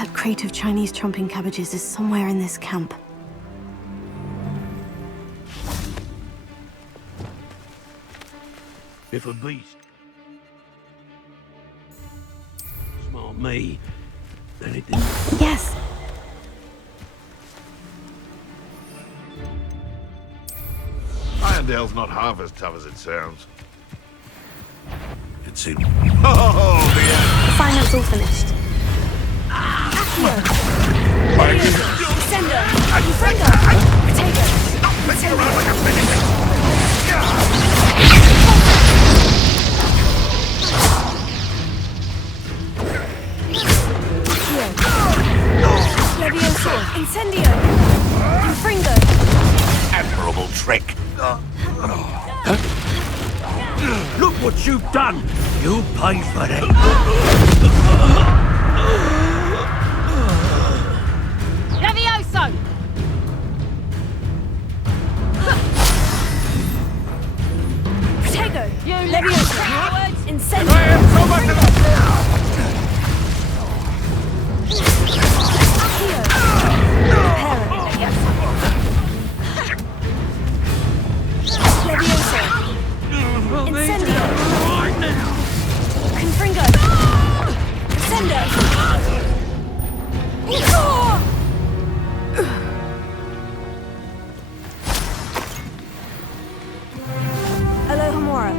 That crate of Chinese chomping cabbages is somewhere in this camp. If a beast smart me, then it didn't. Yes! Irondale's not half as tough as it sounds. It seemed. Oh, the end! Finance all finished. Sender! Franco! Potato! Levioso! Incendio! Infringo! Admirable trick. Look what you've done! You pay for that! Levioso! Protego! Levioso! Incendio! I am so much of Levioso! Incendio! Right now! Confringo! Sender! Alohomora.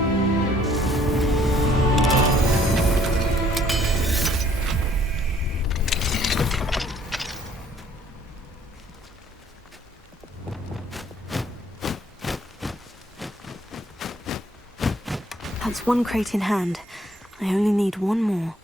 That's one crate in hand. I only need one more.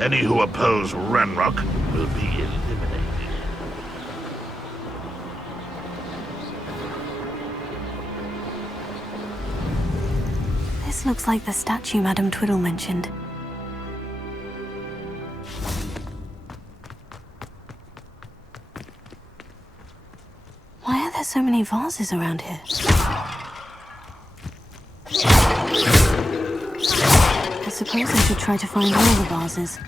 Any who oppose Ranrock will be eliminated. This looks like the statue Madame Twiddle mentioned. Why are there so many vases around here? I suppose I should try to find all the vases.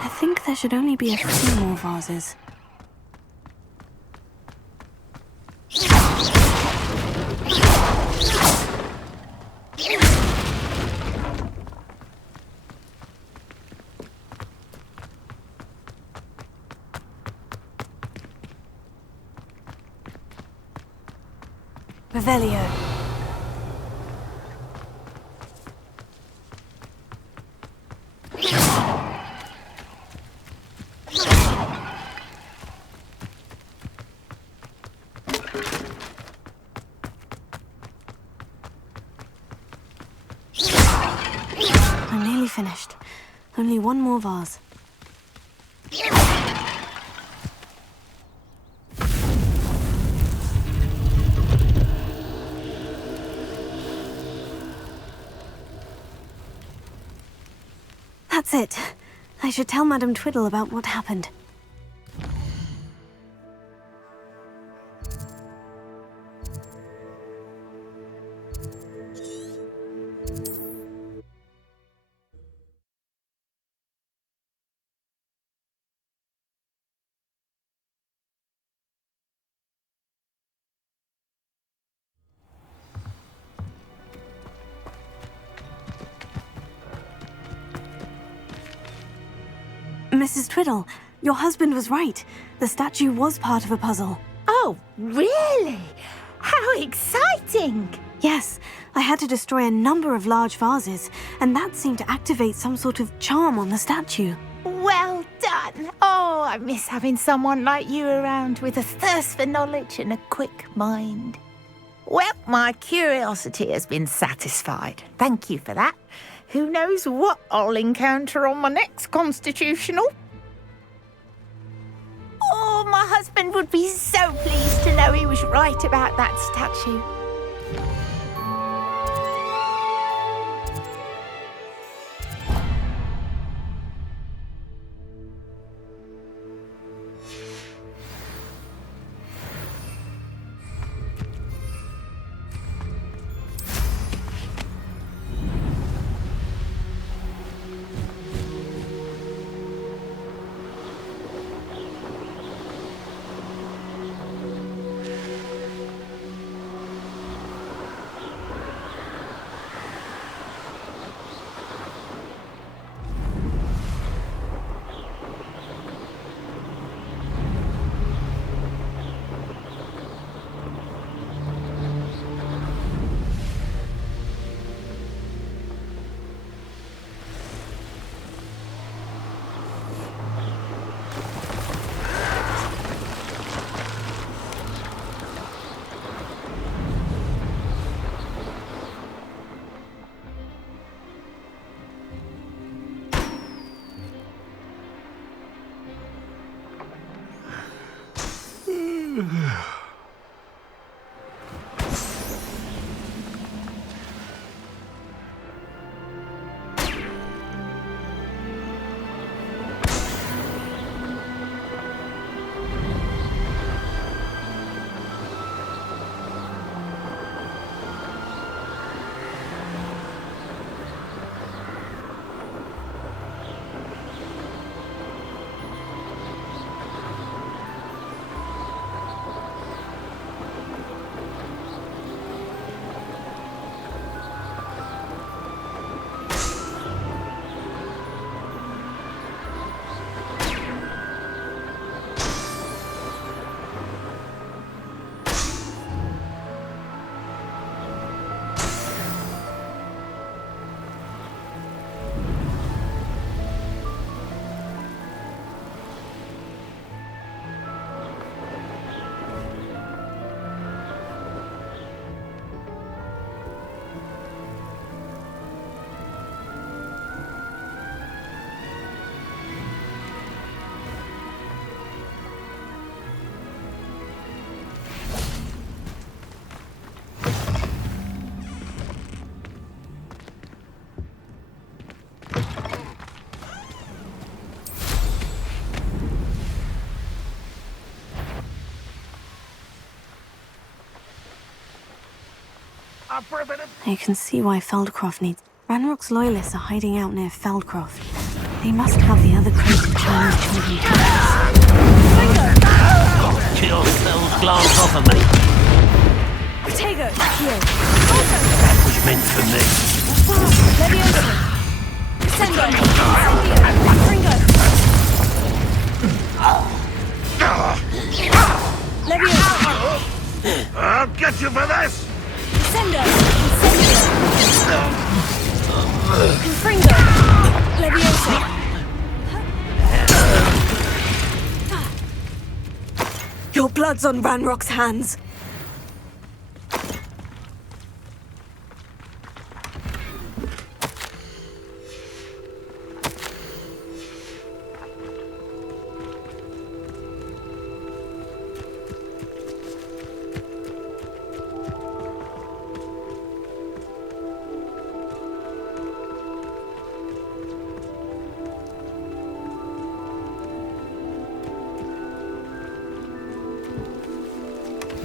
I think there should only be a few more vases. Revelio. I'm nearly finished. Only one more vase. That's it. I should tell Madame Twiddle about what happened. Mrs. Twiddle, your husband was right. The statue was part of a puzzle. Oh, really? How exciting! Yes, I had to destroy a number of large vases, and that seemed to activate some sort of charm on the statue. Well done! Oh, I miss having someone like you around with a thirst for knowledge and a quick mind. Well, my curiosity has been satisfied. Thank you for that. Who knows what I'll encounter on my next constitutional? Oh, my husband would be so pleased to know he was right about that statue. I can see why Feldcroft needs... Ranrock's loyalists are hiding out near Feldcroft. They must have the other crate of Chinese children captives. Kill Cell's glance off of me. Protego, here. That was meant for me. Leviosa. Sendo. Incendio. Fringo. Leviosa. I'll get you for this! Sendo! Incendio! Confringo! Leviosa! Your blood's on Ranrock's hands.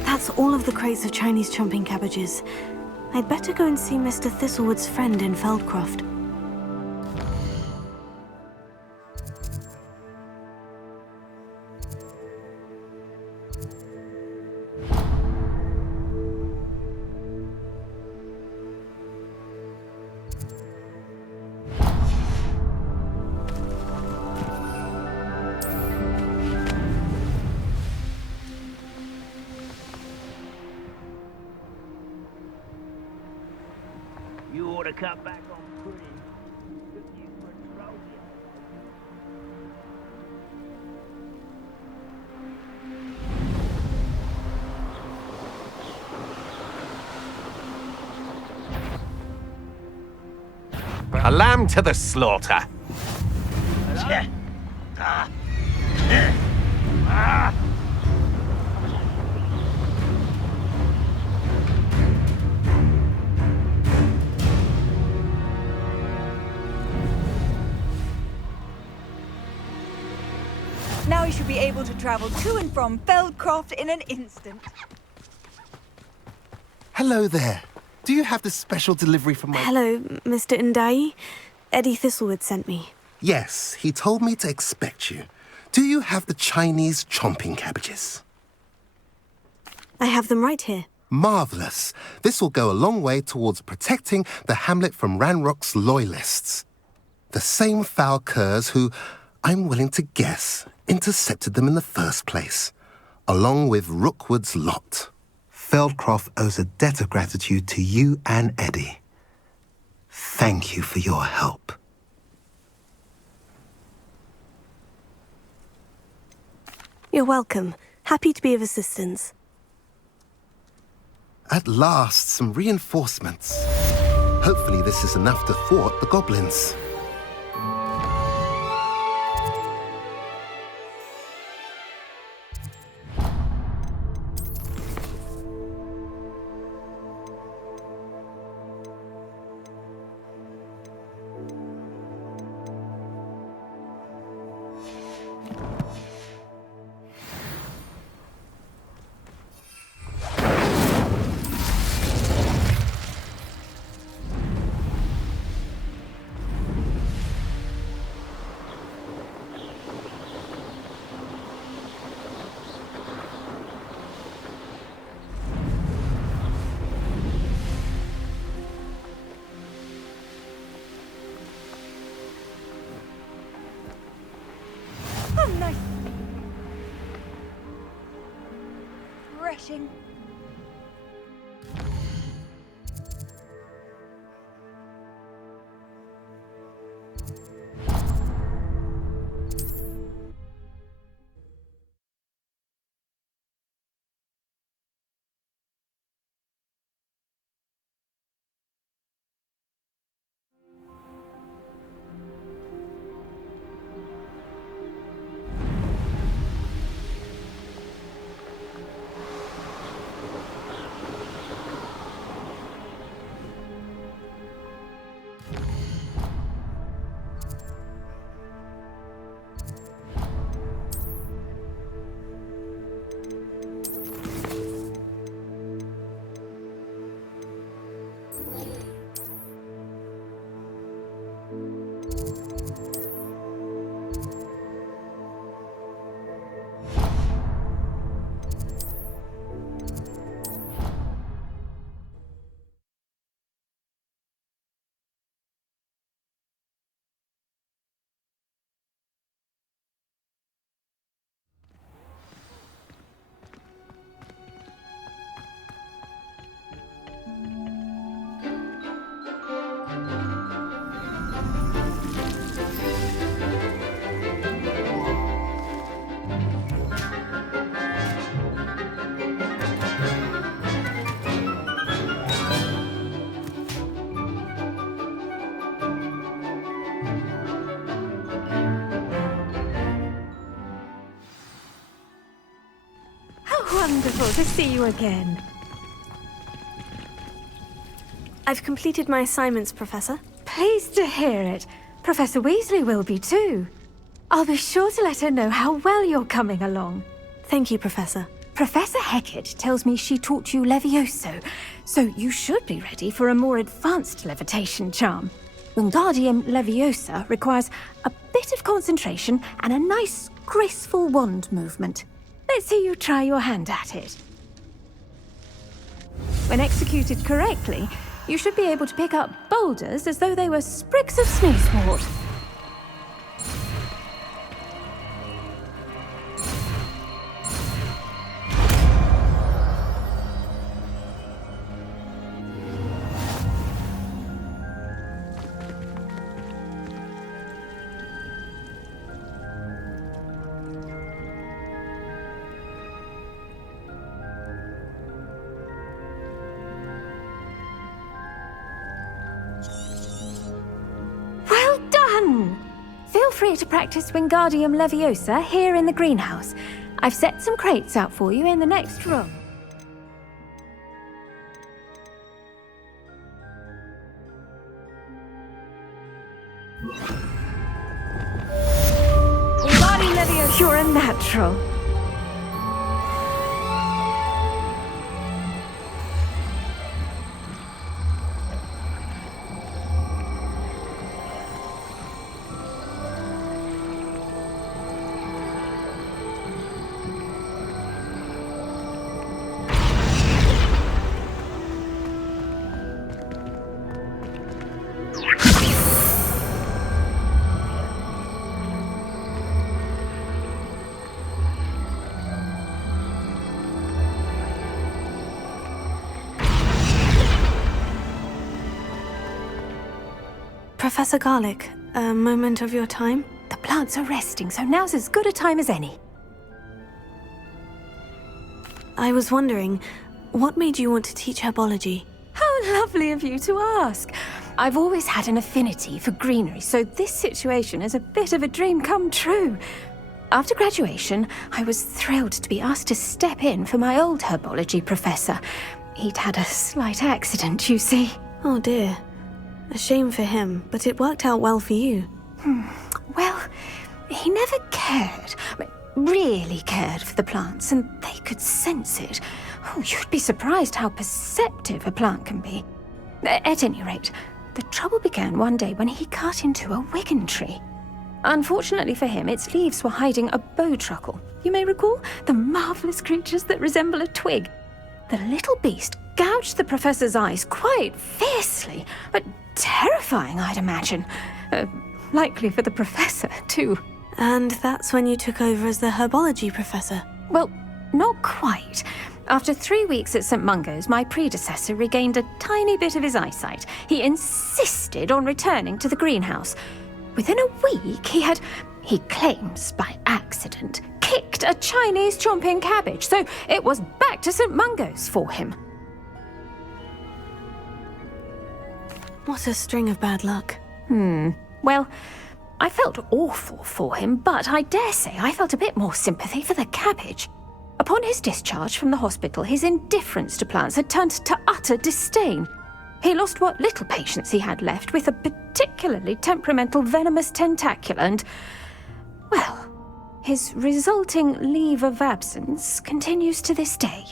That's all of the crates of Chinese chomping cabbages. I'd better go and see Mr. Thistlewood's friend in Feldcroft. You ought to cut back on pudding. Took you for a trophy. A lamb to the slaughter. Now we should be able to travel to and from Feldcroft in an instant. Hello there. Do you have the special delivery from my... Hello, Mr. Ndai. Eddie Thistlewood sent me. Yes, he told me to expect you. Do you have the Chinese chomping cabbages? I have them right here. Marvellous. This will go a long way towards protecting the hamlet from Ranrock's loyalists. The same foul curs who, I'm willing to guess, intercepted them in the first place, along with Rookwood's lot. Feldcroft owes a debt of gratitude to you and Eddie. Thank you for your help. You're welcome. Happy to be of assistance. At last, some reinforcements. Hopefully this is enough to thwart the goblins. Oh, nice. Refreshing. wonderful to see you again. I've completed my assignments, Professor. Pleased to hear it. Professor Weasley will be too. I'll be sure to let her know how well you're coming along. Thank you, Professor. Professor Hecat tells me she taught you Levioso, so you should be ready for a more advanced levitation charm. Wingardium Leviosa requires a bit of concentration and a nice, graceful wand movement. Let's see you try your hand at it. When executed correctly, you should be able to pick up boulders as though they were sprigs of sneezewort. Feel free to practice Wingardium Leviosa here in the greenhouse. I've set some crates out for you in the next room. Wingardium Leviosa, you're a natural. Professor Garlick, a moment of your time? The plants are resting, so now's as good a time as any. I was wondering, what made you want to teach herbology? How lovely of you to ask. I've always had an affinity for greenery, so this situation is a bit of a dream come true. After graduation, I was thrilled to be asked to step in for my old herbology professor. He'd had a slight accident, you see. Oh dear. A shame for him, but it worked out well for you. Well, he never cared, really cared for the plants, and they could sense it. Oh, you'd be surprised how perceptive a plant can be. At any rate, the trouble began one day when he cut into a wigan tree. Unfortunately for him, its leaves were hiding a bowtruckle. You may recall the marvellous creatures that resemble a twig. The little beast gouged the professor's eyes quite fiercely, but terrifying, I'd imagine. Likely for the professor, too. And that's when you took over as the herbology professor? Well, not quite. After 3 weeks at St. Mungo's, my predecessor regained a tiny bit of his eyesight. He insisted on returning to the greenhouse. Within a week, he claims by accident, kicked a Chinese chomping cabbage, so it was back to St. Mungo's for him. What a string of bad luck. Well, I felt awful for him, but I dare say I felt a bit more sympathy for the cabbage. Upon his discharge from the hospital, his indifference to plants had turned to utter disdain. He lost what little patience he had left with a particularly temperamental venomous tentacula and, well, his resulting leave of absence continues to this day.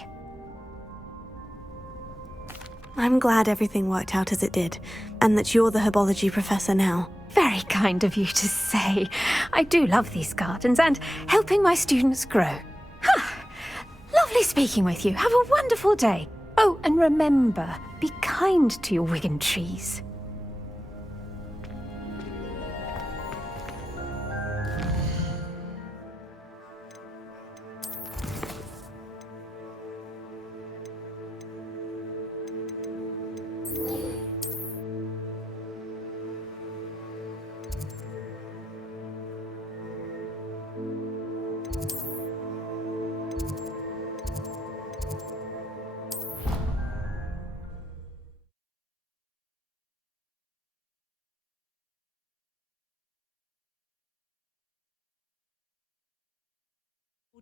I'm glad everything worked out as it did, and that you're the herbology professor now. Very kind of you to say. I do love these gardens and helping my students grow. Lovely speaking with you. Have a wonderful day. Oh, and remember, be kind to your wigan trees.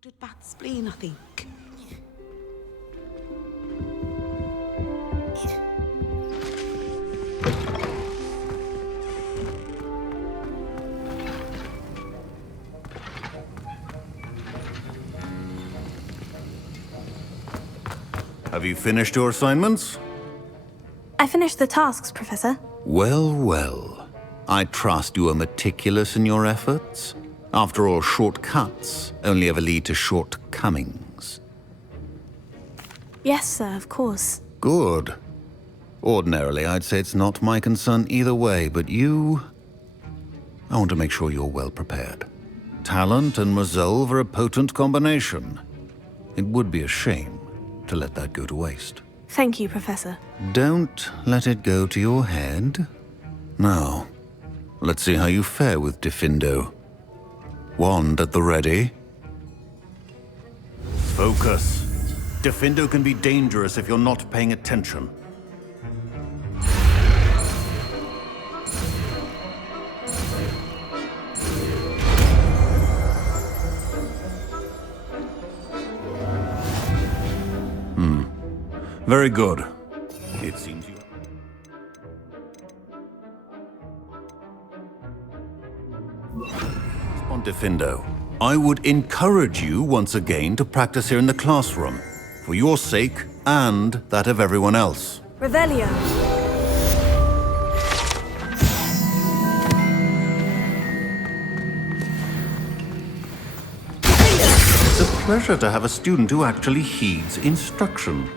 Ordered bat spleen, I think. Have you finished your assignments? I finished the tasks, Professor. Well, well. I trust you are meticulous in your efforts. After all, shortcuts only ever lead to shortcomings. Yes, sir, of course. Good. Ordinarily, I'd say it's not my concern either way, but you... I want to make sure you're well prepared. Talent and resolve are a potent combination. It would be a shame to let that go to waste. Thank you, Professor. Don't let it go to your head. Now, let's see how you fare with Diffindo. Wand at the ready. Focus. Diffindo can be dangerous if you're not paying attention. Very good. It seems you... On Diffindo, I would encourage you once again to practice here in the classroom, for your sake and that of everyone else. Revelio. It's a pleasure to have a student who actually heeds instruction.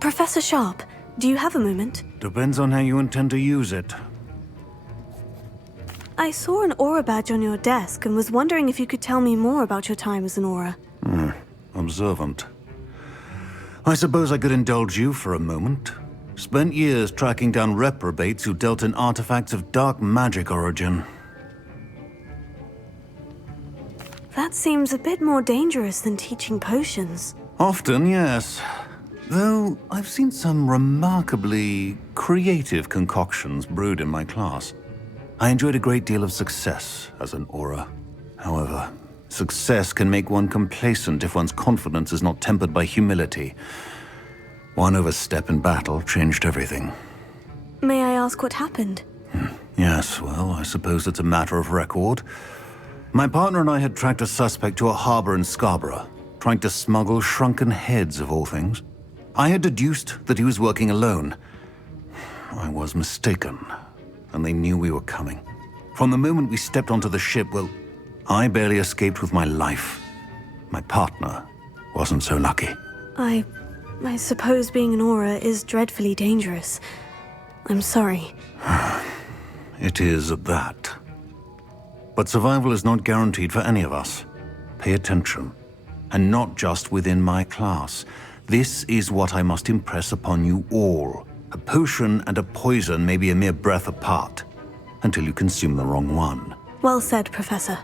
Professor Sharp, do you have a moment? Depends on how you intend to use it. I saw an aura badge on your desk and was wondering if you could tell me more about your time as an aura. Observant. I suppose I could indulge you for a moment. Spent years tracking down reprobates who dealt in artifacts of dark magic origin. That seems a bit more dangerous than teaching potions. Often, yes. Though I've seen some remarkably creative concoctions brewed in my class. I enjoyed a great deal of success as an aura. However, success can make one complacent if one's confidence is not tempered by humility. One overstep in battle changed everything. May I ask what happened? Yes, well, I suppose it's a matter of record. My partner and I had tracked a suspect to a harbor in Scarborough, trying to smuggle shrunken heads of all things. I had deduced that he was working alone. I was mistaken, and they knew we were coming. From the moment we stepped onto the ship, well, I barely escaped with my life. My partner wasn't so lucky. I suppose being an aura is dreadfully dangerous. I'm sorry. It is at that. But survival is not guaranteed for any of us. Pay attention. And not just within my class. This is what I must impress upon you all. A potion and a poison may be a mere breath apart, until you consume the wrong one. Well said, Professor.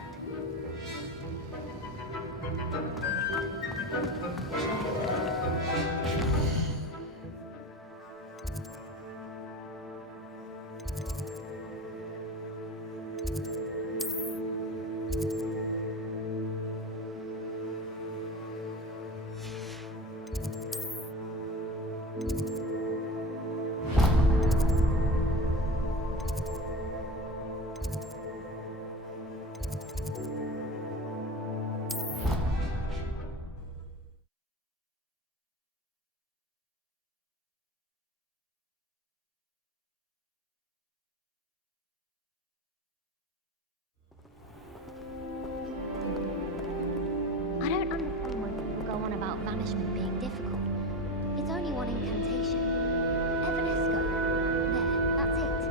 I don't understand why people go on about banishment being difficult. It's only one incantation. Evanesco. There, that's it.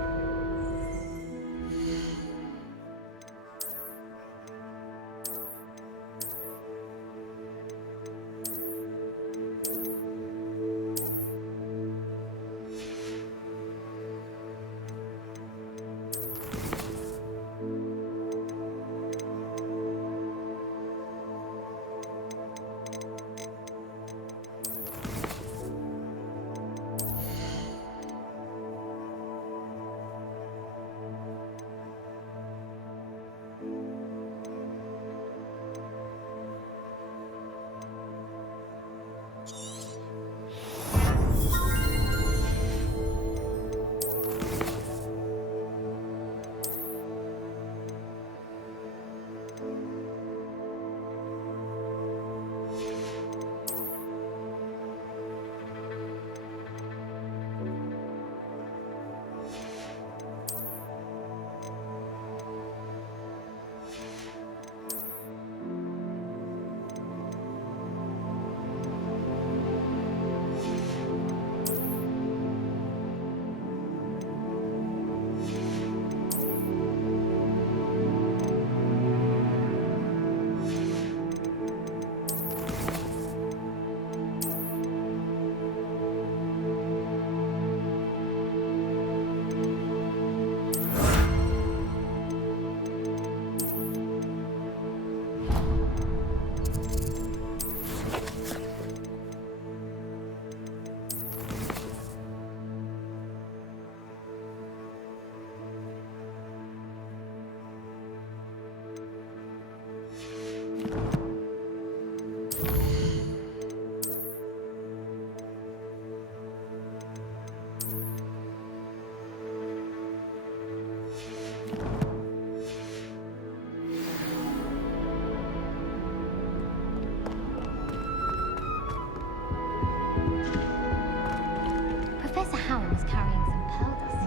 was carrying some pearl dust.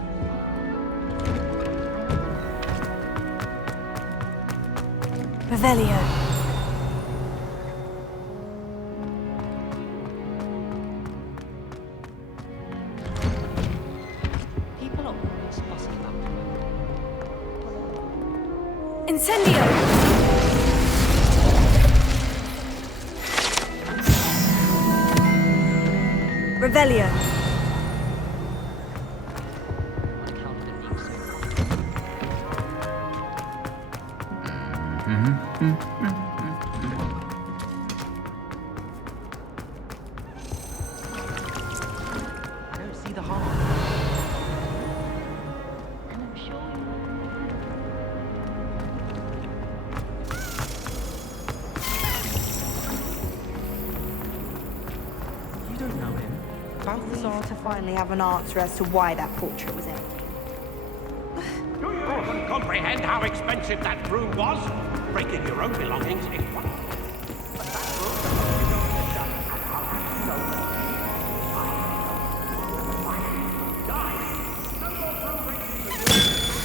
Revelio. People are always fussing up. Incendio! Revelio. I counted it being so I don't see the harm. And I'm sure You don't know him. Balthazar to finally have an answer as to why that portrait was empty. Do you even comprehend how expensive that room was? Breaking your own belongings in one. But that room is going to shut and I'll have to know that. Die! No more room breaking for you.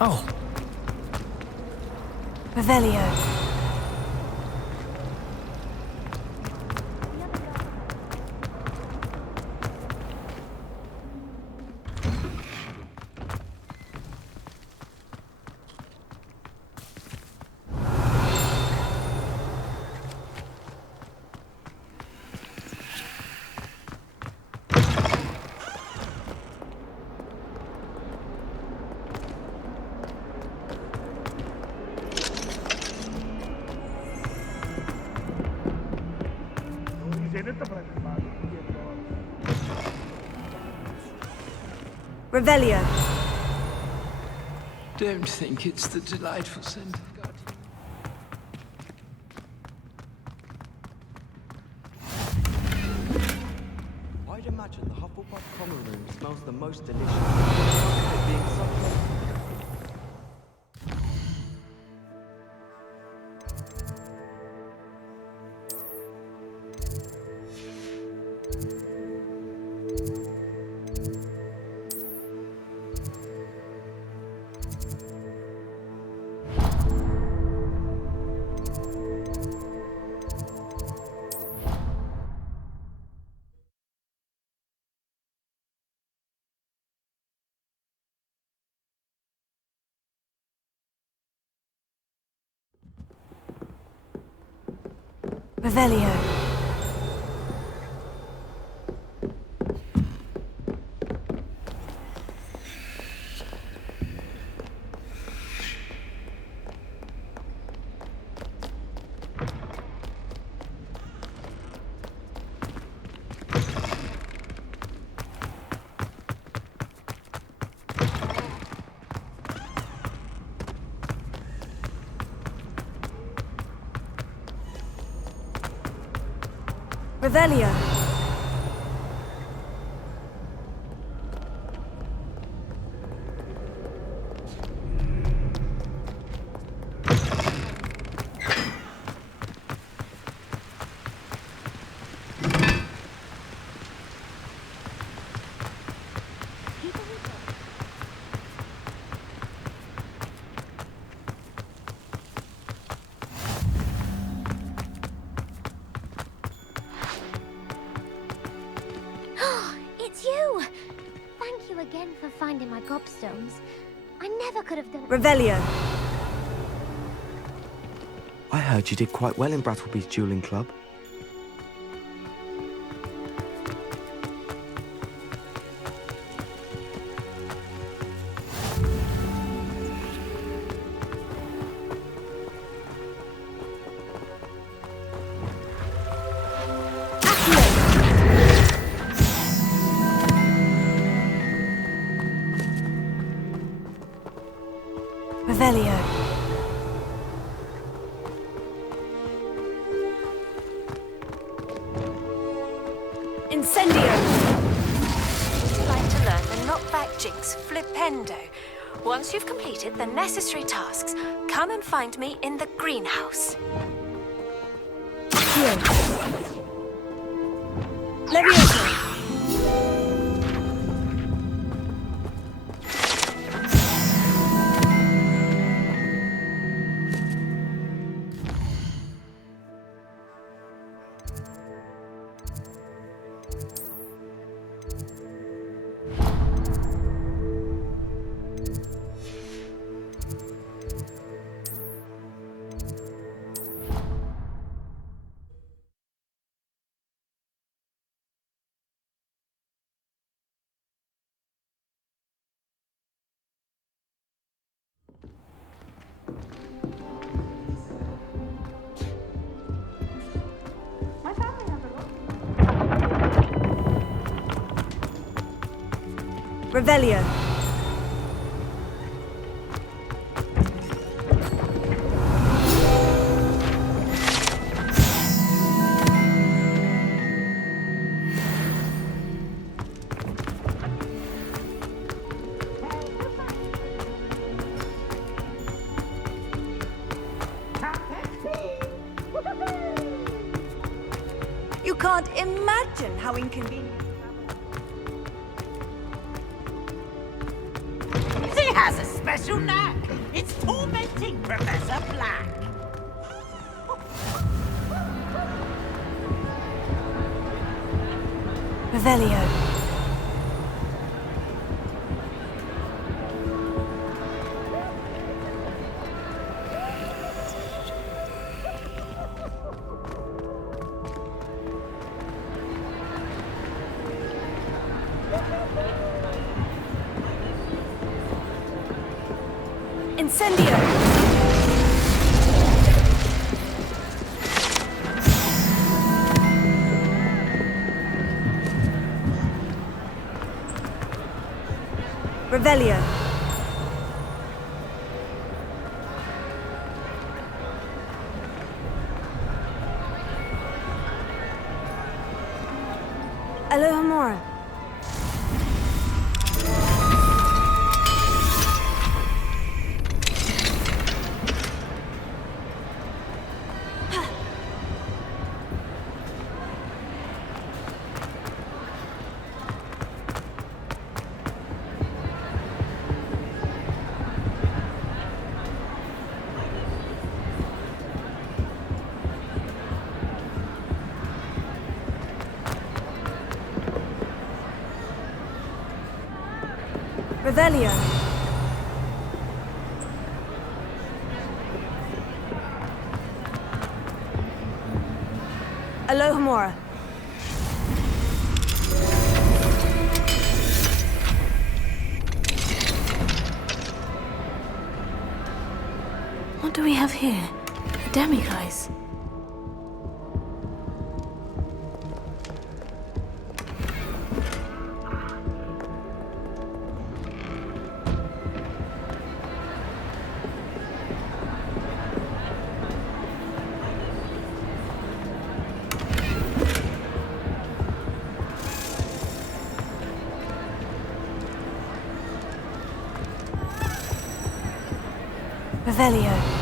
Oh, Revelio. Revelio. Don't think it's the delightful scent of God. I'd imagine the Hufflepuff common room smells the most delicious. It being someplace. Revelio. Revelio. It's you! Thank you again for finding my gobstones. I never could have done it. Revelio. I heard you did quite well in Brattleby's dueling club. Revelio. Incendio. Would you like to learn the knockback jinx flipendo? Once you've completed the necessary tasks, come and find me in the greenhouse. Here. Leviosa. Revelio. You can't imagine how inconvenient. He has a special knack. It's tormenting Professor Black. Revelio. Incendio! Revelio. Alohomora. Revelio. Alohomora. What do we have here? A demiguise. Revelio.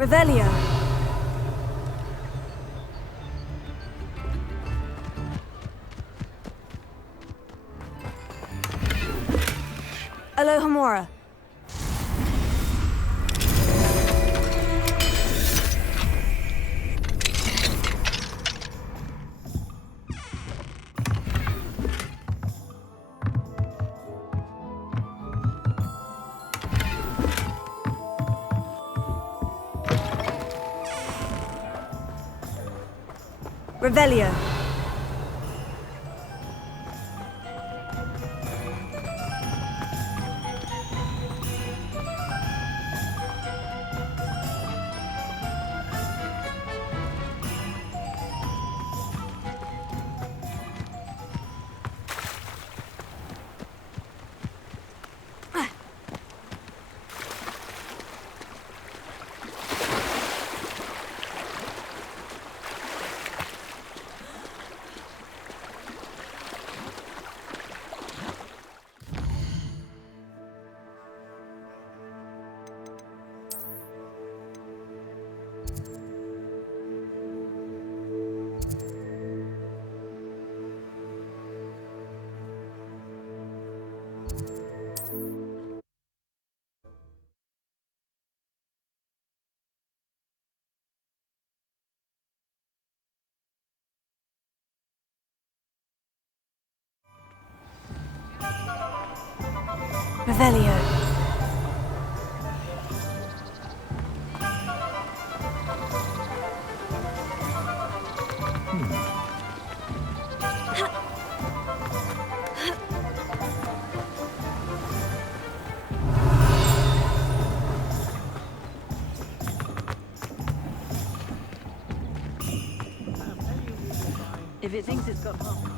Revelio. Alohomora. Revelio. Revelio. If it thinks it's got half a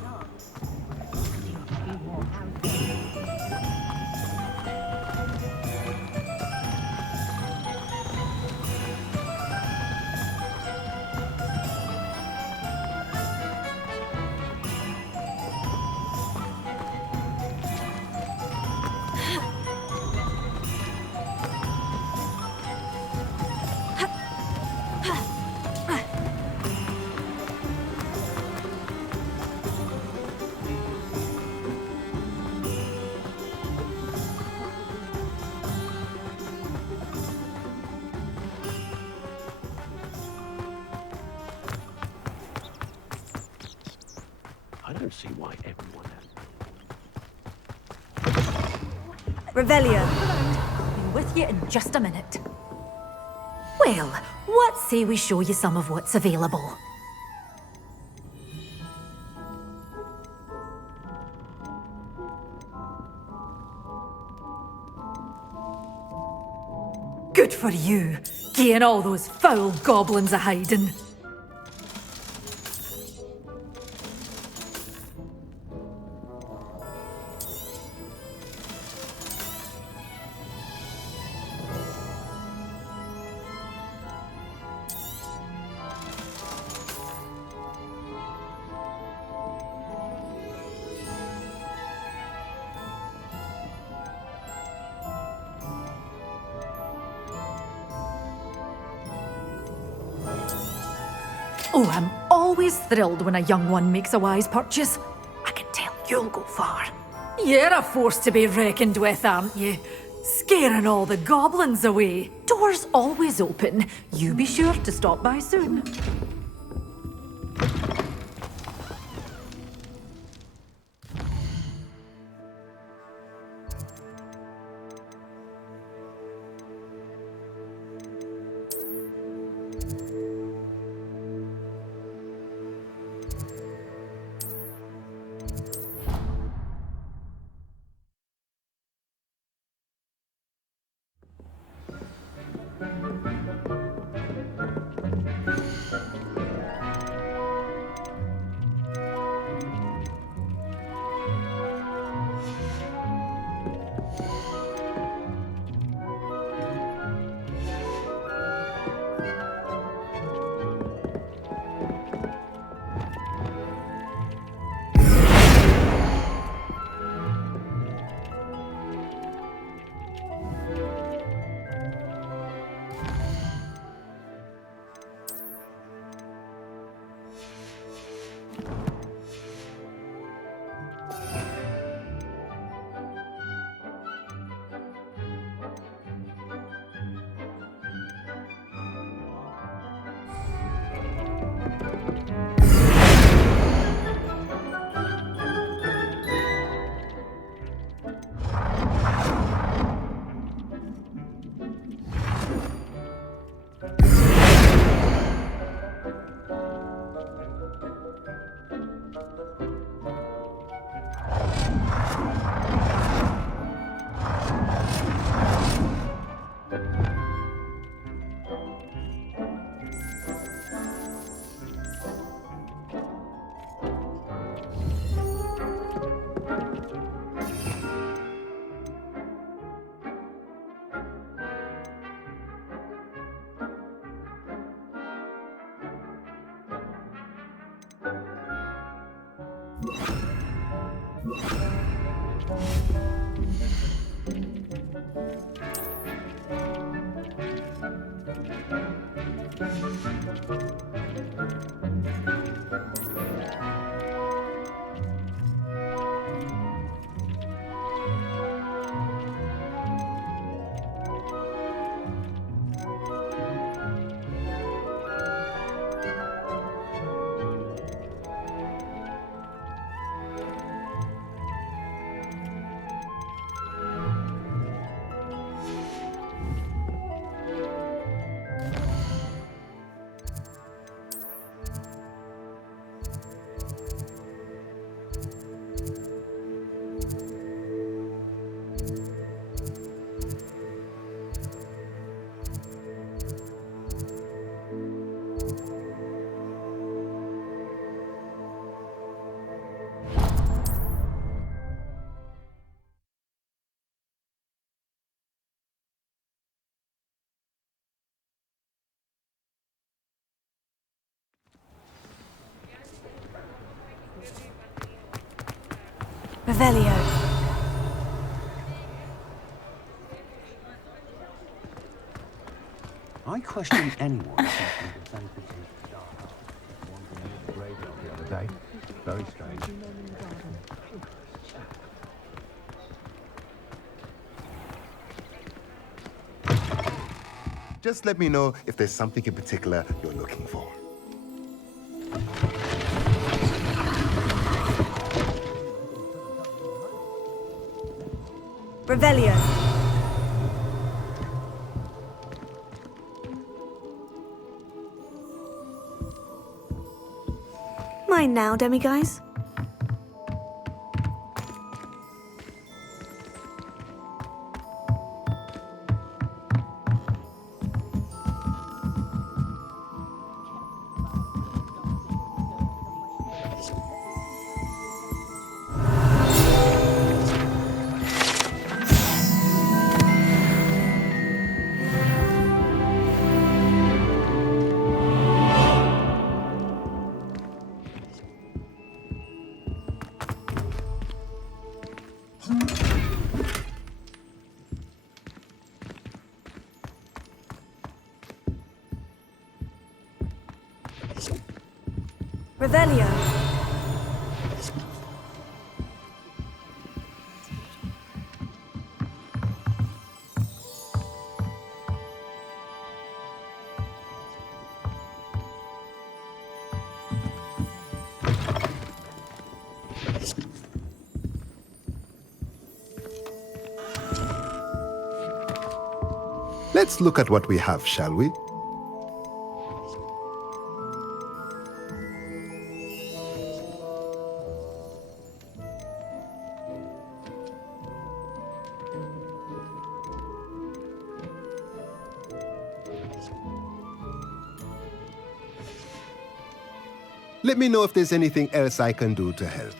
I don't see why everyone has. Revelio. I'll be with you in just a minute. Well, what say we show you some of what's available? Good for you, getting all those foul goblins a-hiding. Oh, I'm always thrilled when a young one makes a wise purchase. I can tell you'll go far. You're a force to be reckoned with, aren't you? Scaring all the goblins away. Doors always open. You be sure to stop by soon. Revelio. I question anyone who thinks it's anything to start wandering near the graveyard the other day. Very strange. Just let me know if there's something in particular you're looking for. Revelio. Mine now, demiguise. Revelio. Let's look at what we have, shall we? Let me know if there's anything else I can do to help.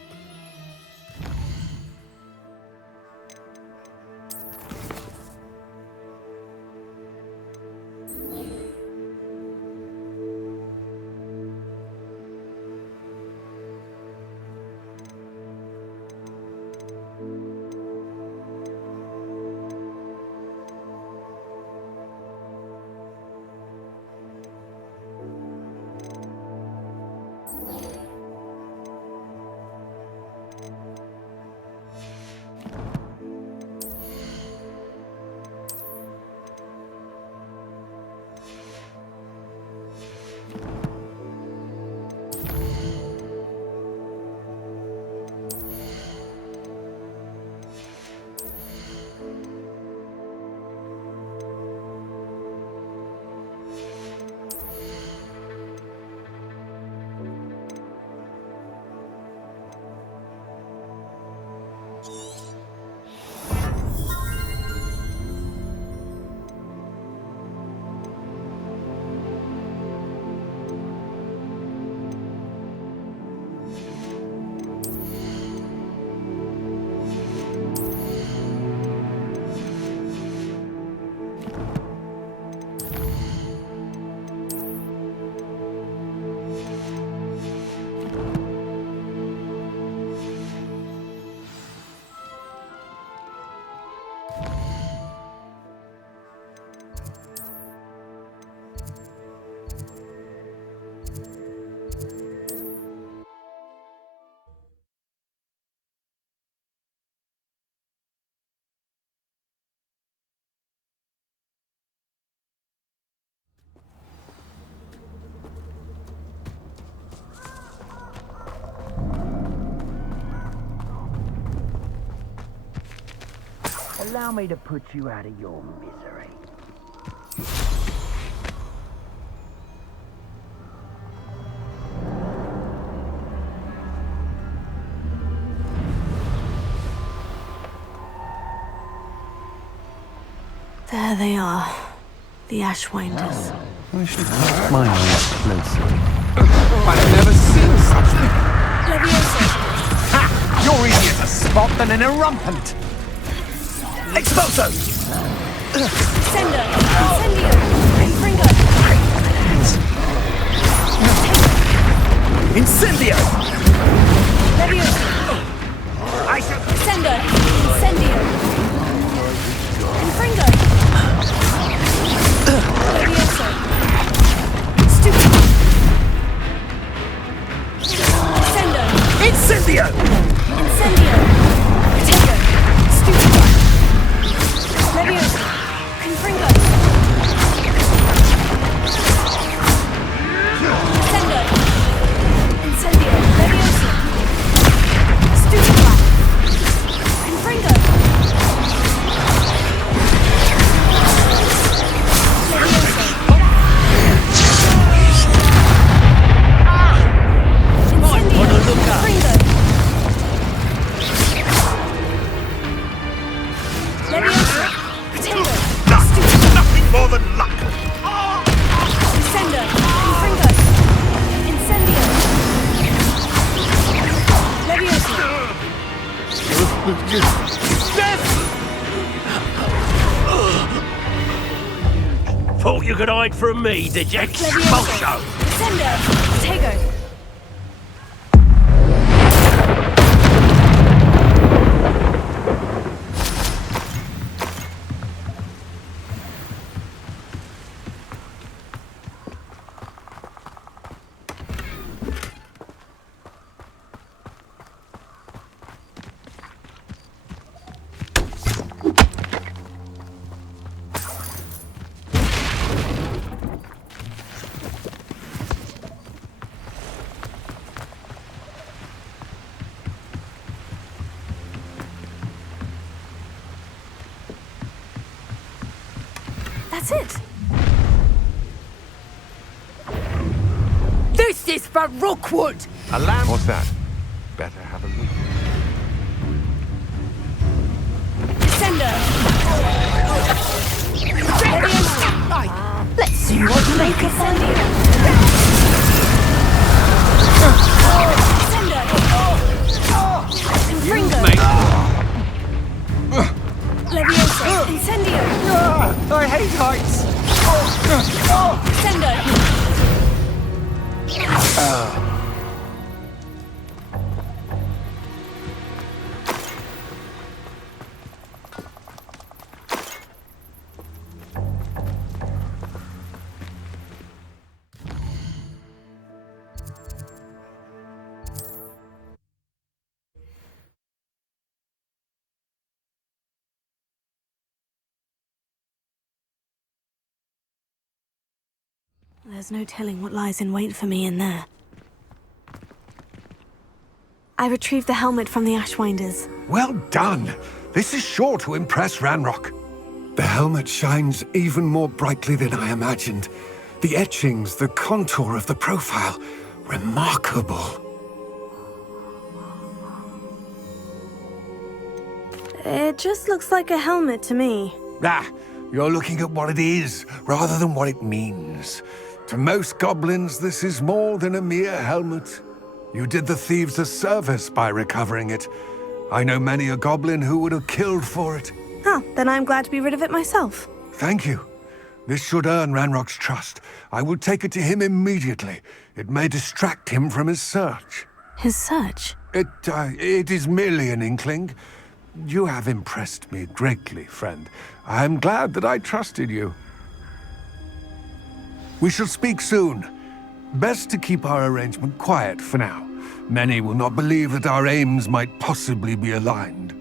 Allow me to put you out of your misery. There they are, the Ashwinders. I should cast my eyes closely. I've never seen something. Leviosa! Ha! You're easier to spot than an irrumpent. Expulso! Sender! Incendio! Infringo! Incendio! Leviosa! I shall... Sender! Incendio! Infringo! Leviosa! Stupid! Sender! Incendio! Incendio! Potato! Stupid! Leviosa! Confringo! Sender! Incendio! Leviosa! Stupid! Confringo! Leviosa! Incendio! Confringo! Leviosa! Potato! Nothing more than luck. Sender! Confringo! Incendio! Leviosa! Thought you could hide from me, did you? Leviosa! Sender! Potato! That's it. This is for Rookwood! A lamb? What's that? Better have a look. Sender! Leviosa! Let's see what they can find here. Sender! Confringo! Leviosa! Incendio! I hate heights! Sender! There's no telling what lies in wait for me in there. I retrieved the helmet from the Ashwinders. Well done! This is sure to impress Ranrock. The helmet shines even more brightly than I imagined. The etchings, the contour of the profile. Remarkable. It just looks like a helmet to me. Ah, you're looking at what it is, rather than what it means. To most goblins, this is more than a mere helmet. You did the thieves a service by recovering it. I know many a goblin who would have killed for it. Oh, then I'm glad to be rid of it myself. Thank you. This should earn Ranrock's trust. I will take it to him immediately. It may distract him from his search. His search? It is merely an inkling. You have impressed me greatly, friend. I am glad that I trusted you. We shall speak soon. Best to keep our arrangement quiet for now. Many will not believe that our aims might possibly be aligned.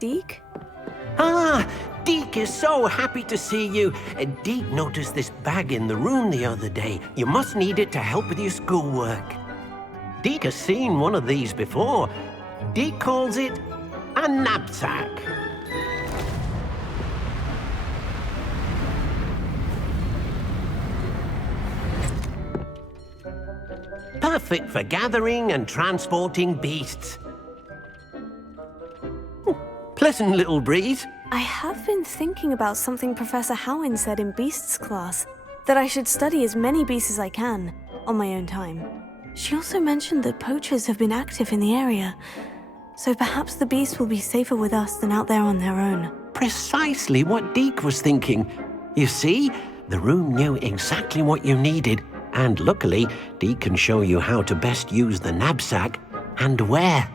Deke? Ah, Deke is so happy to see you. Deke noticed this bag in the room the other day. You must need it to help with your schoolwork. Deke has seen one of these before. Deke calls it a knapsack. Perfect for gathering and transporting beasts. Pleasant little breeze. I have been thinking about something Professor Howin said in Beasts class, that I should study as many beasts as I can, on my own time. She also mentioned that poachers have been active in the area, so perhaps the beasts will be safer with us than out there on their own. Precisely what Deke was thinking. You see, the room knew exactly what you needed, and luckily, Deke can show you how to best use the knapsack and where.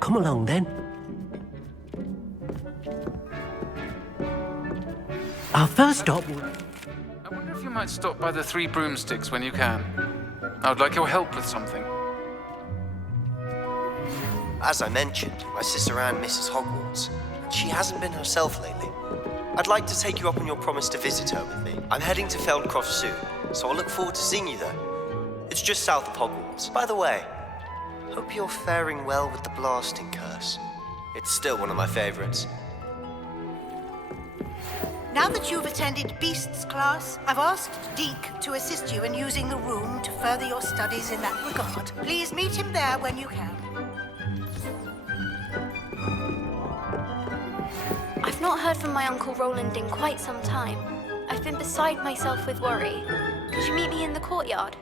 Come along then. Our first stop. I wonder if you might stop by the Three Broomsticks when you can. I would like your help with something. As I mentioned, my sister Anne misses Hogwarts, and she hasn't been herself lately. I'd like to take you up on your promise to visit her with me. I'm heading to Feldcroft soon, so I'll look forward to seeing you there. It's just south of Hogwarts. By the way, hope you're faring well with the blasting curse. It's still one of my favorites. Now that you've attended Beasts class, I've asked Deke to assist you in using the room to further your studies in that regard. Please meet him there when you can. I've not heard from my Uncle Roland in quite some time. I've been beside myself with worry. Could you meet me in the courtyard?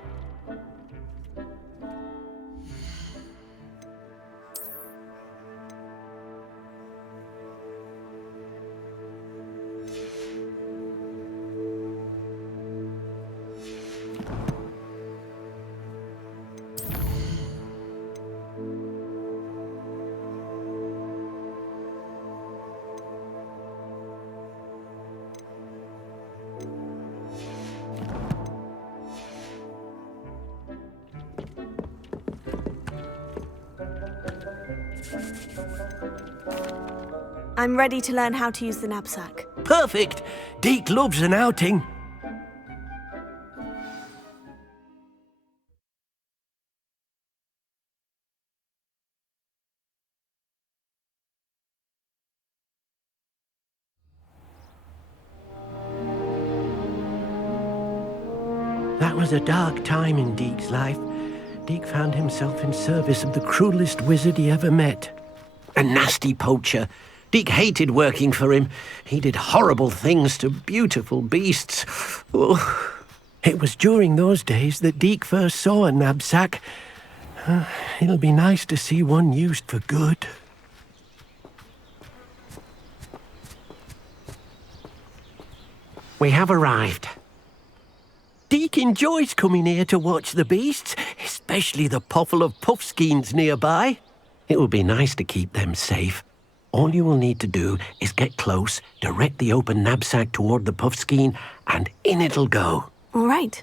I'm ready to learn how to use the knapsack. Perfect. Deke loves an outing. That was a dark time in Deke's life. Deke found himself in service of the cruelest wizard he ever met. A nasty poacher. Deke hated working for him. He did horrible things to beautiful beasts. Oh. It was during those days that Deke first saw a knapsack. It'll be nice to see one used for good. We have arrived. Deke enjoys coming here to watch the beasts, especially the potful of puffskeins nearby. It will be nice to keep them safe. All you will need to do is get close, direct the open knapsack toward the puffskein, and in it'll go. All right.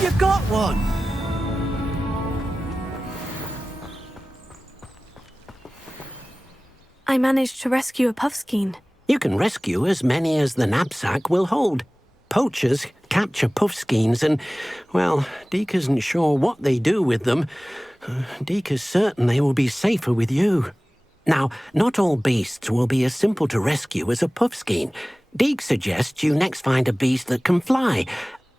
You got one! I managed to rescue a puffskein. You can rescue as many as the knapsack will hold. Poachers capture puffskeins and, well, Deke isn't sure what they do with them. Deke is certain they will be safer with you. Now, not all beasts will be as simple to rescue as a puffskein. Deke suggests you next find a beast that can fly.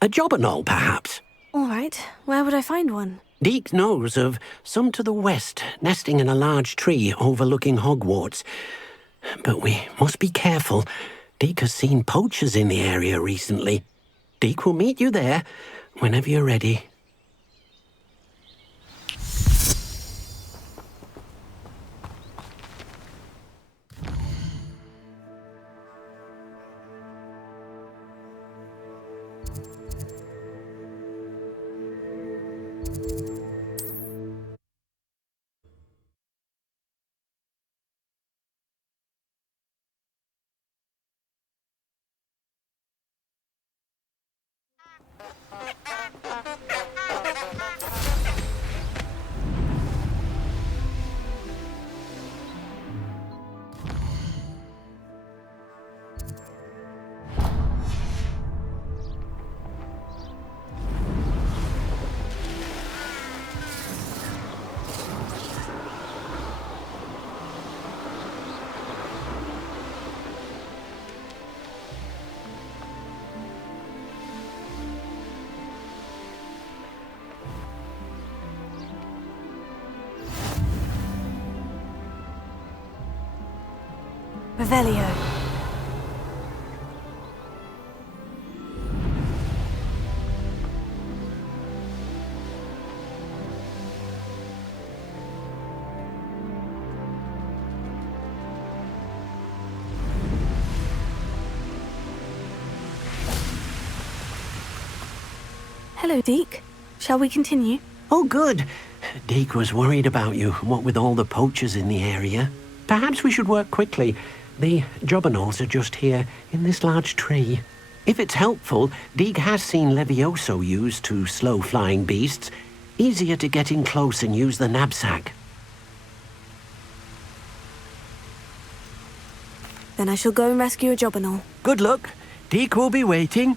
A jobberknoll, perhaps. All right. Where would I find one? Deke knows of some to the west, nesting in a large tree overlooking Hogwarts. But we must be careful. Deke has seen poachers in the area recently. Deke will meet you there whenever you're ready. Revelio. Hello, Deke. Shall we continue? Oh, good. Deke was worried about you, what with all the poachers in the area. Perhaps we should work quickly. The jobberknolls are just here, in this large tree. If it's helpful, Deke has seen Levioso used to slow flying beasts. Easier to get in close and use the knapsack. Then I shall go and rescue a jobberknoll. Good luck. Deke will be waiting.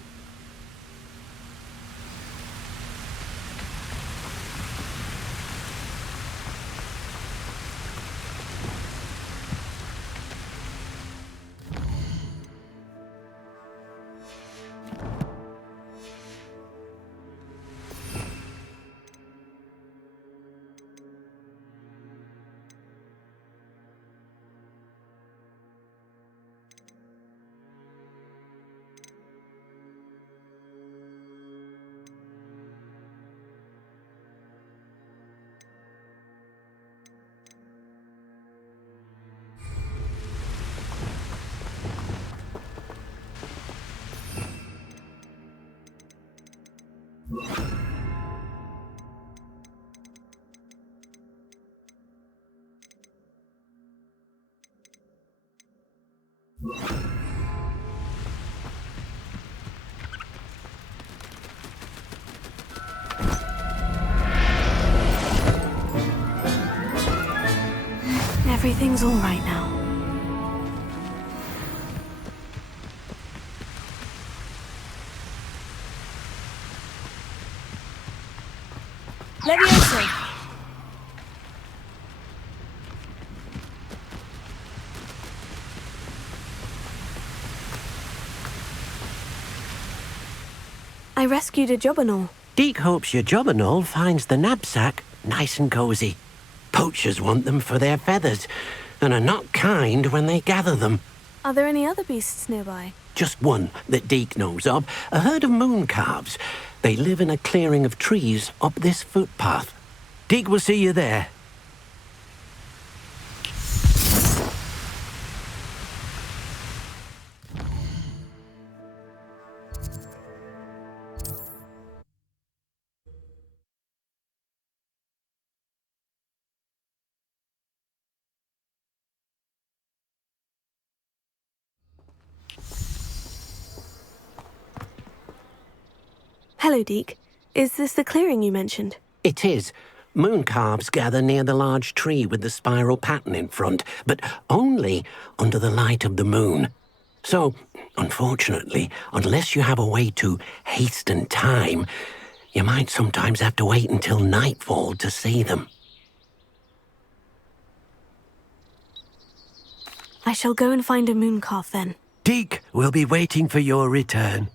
Everything's all right now. Levioso! I rescued a jobberknoll. Deke hopes your jobberknoll finds the knapsack nice and cozy. Poachers want them for their feathers, and are not kind when they gather them. Are there any other beasts nearby? Just one that Deke knows of, a herd of moon calves. They live in a clearing of trees up this footpath. Deke will see you there. Hello, Deke. Is this the clearing you mentioned? It is. Moon calves gather near the large tree with the spiral pattern in front, but only under the light of the moon. So, unfortunately, unless you have a way to hasten time, you might sometimes have to wait until nightfall to see them. I shall go and find a moon calf then. Deke will be waiting for your return.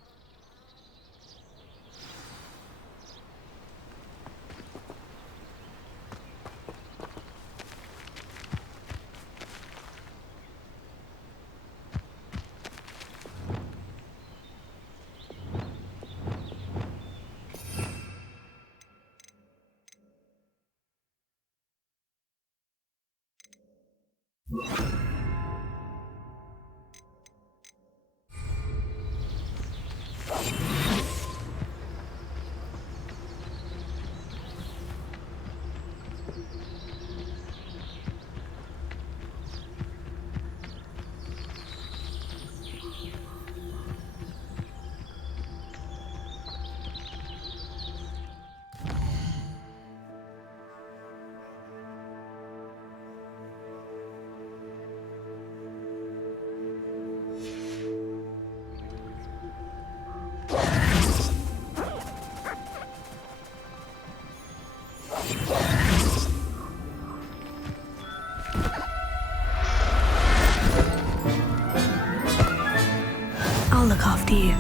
I'll look after you.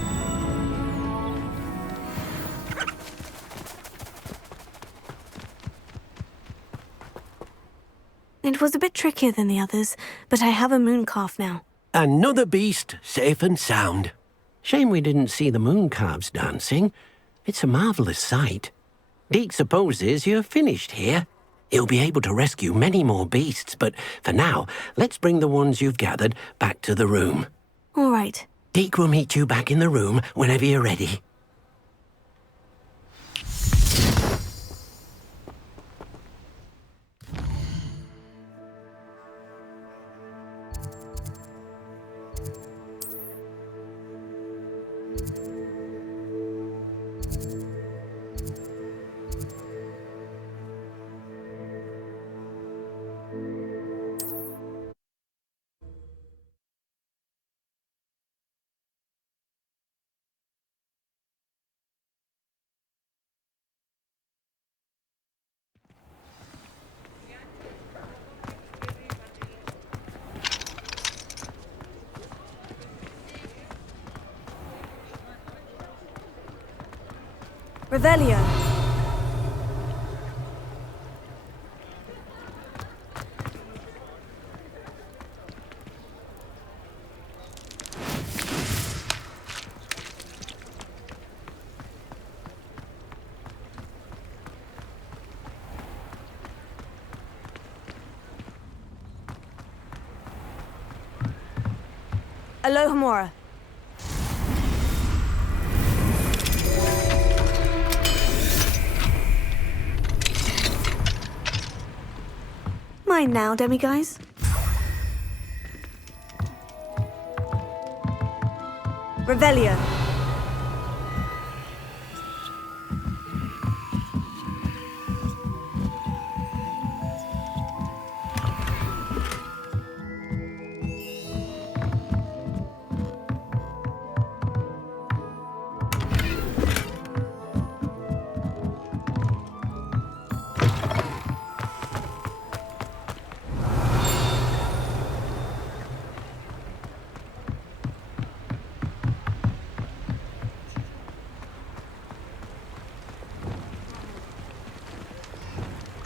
It was a bit trickier than the others, but I have a moon calf now. Another beast safe and sound. Shame we didn't see the moon calves dancing. It's a marvellous sight. Deke supposes you're finished here. He'll be able to rescue many more beasts, but for now, let's bring the ones you've gathered back to the room. All right. Deke will meet you back in the room whenever you're ready. Revelio. Alohomora. Mine now, demiguise. Revelio.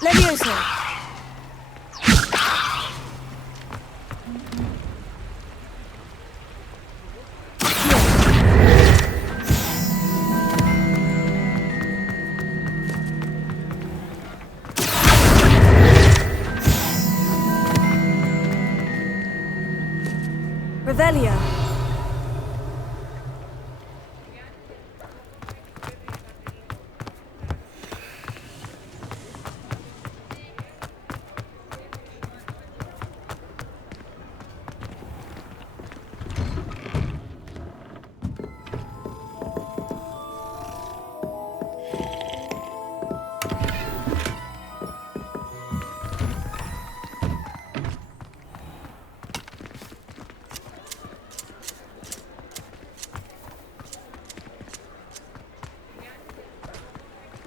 Levioso. Revelio.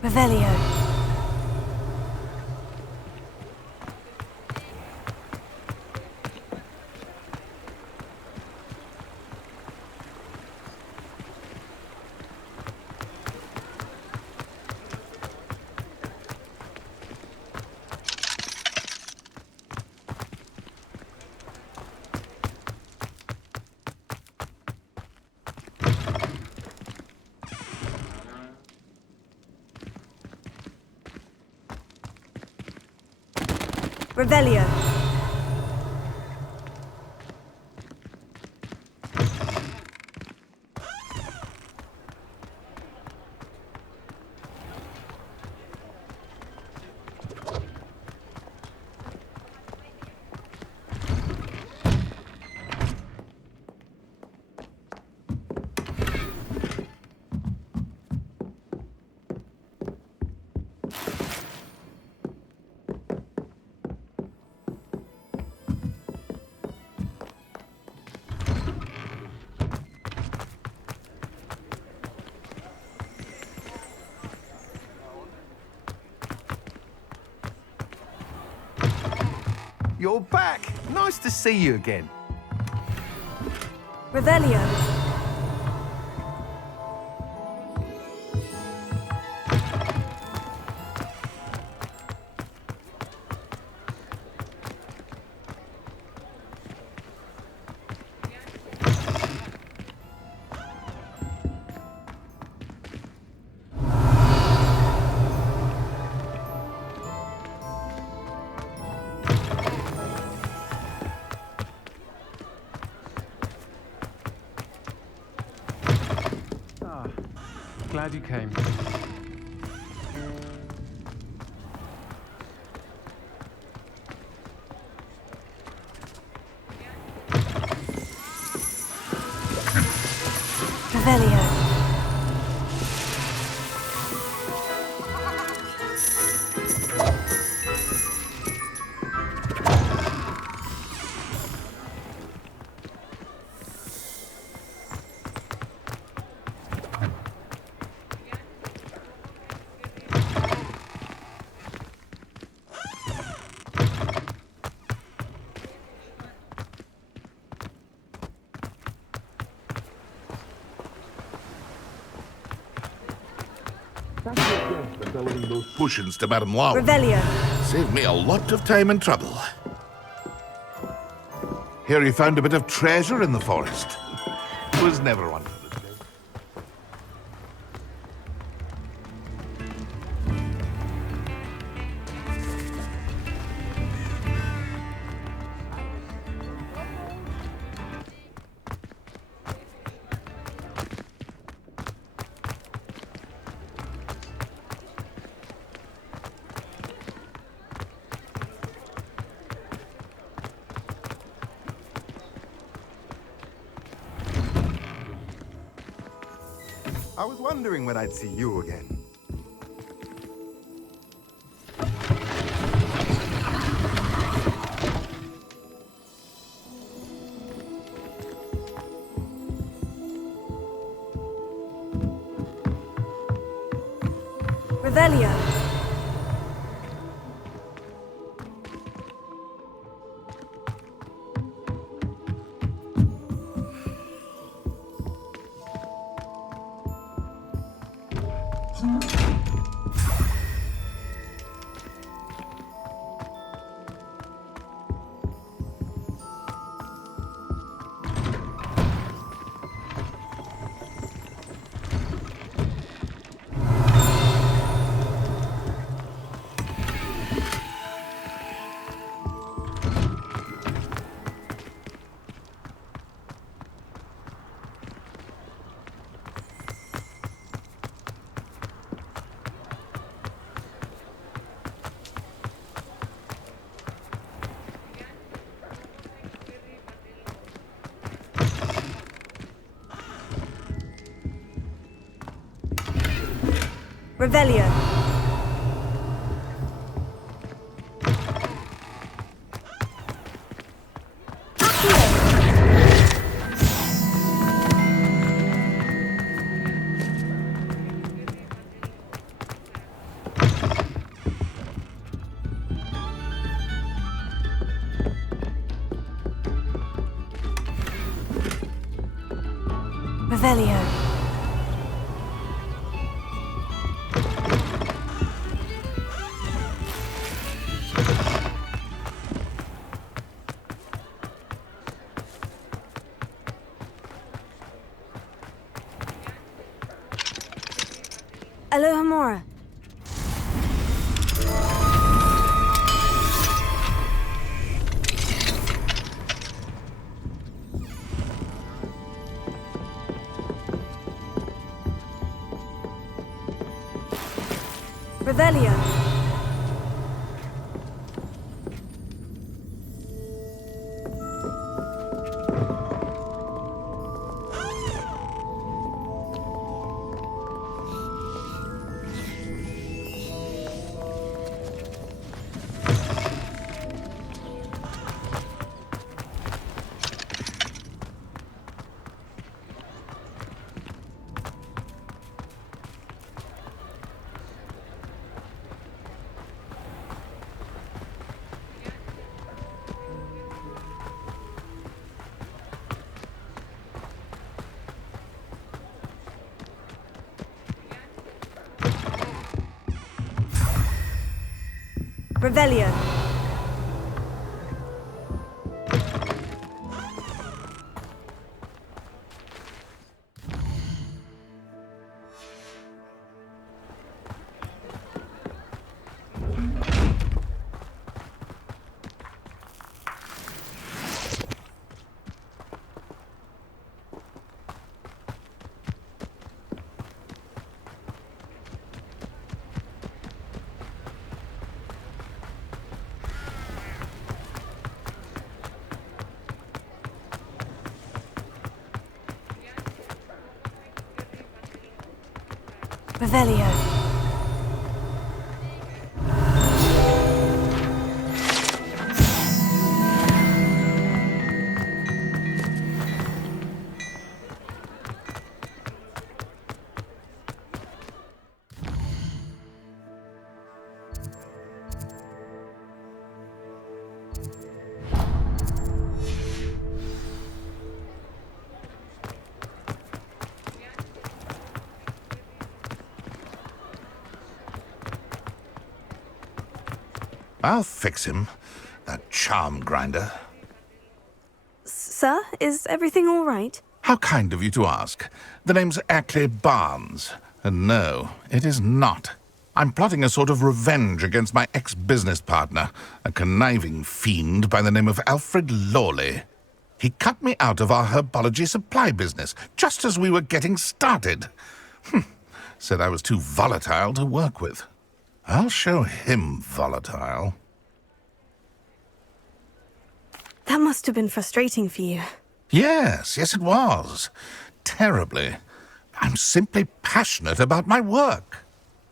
Revelio. Revelio. You're back. Nice to see you again. Revelio. came. Revelio. Selling those potions to Madame Wow. Revelio. Saved me a lot of time and trouble. Here he found a bit of treasure in the forest. Was never one for the day. I was wondering when I'd see you again. Revelio. Revelio. Revelio. Alohomora. Revelio. Revelio. Revelio. I'll fix him, that charm grinder. Sir, is everything all right? How kind of you to ask. The name's Ackley Barnes. And no, it is not. I'm plotting a sort of revenge against my ex-business partner, a conniving fiend by the name of Alfred Lawley. He cut me out of our herbology supply business, just as we were getting started. Said I was too volatile to work with. I'll show him volatile. That must have been frustrating for you. Yes, it was. Terribly. I'm simply passionate about my work.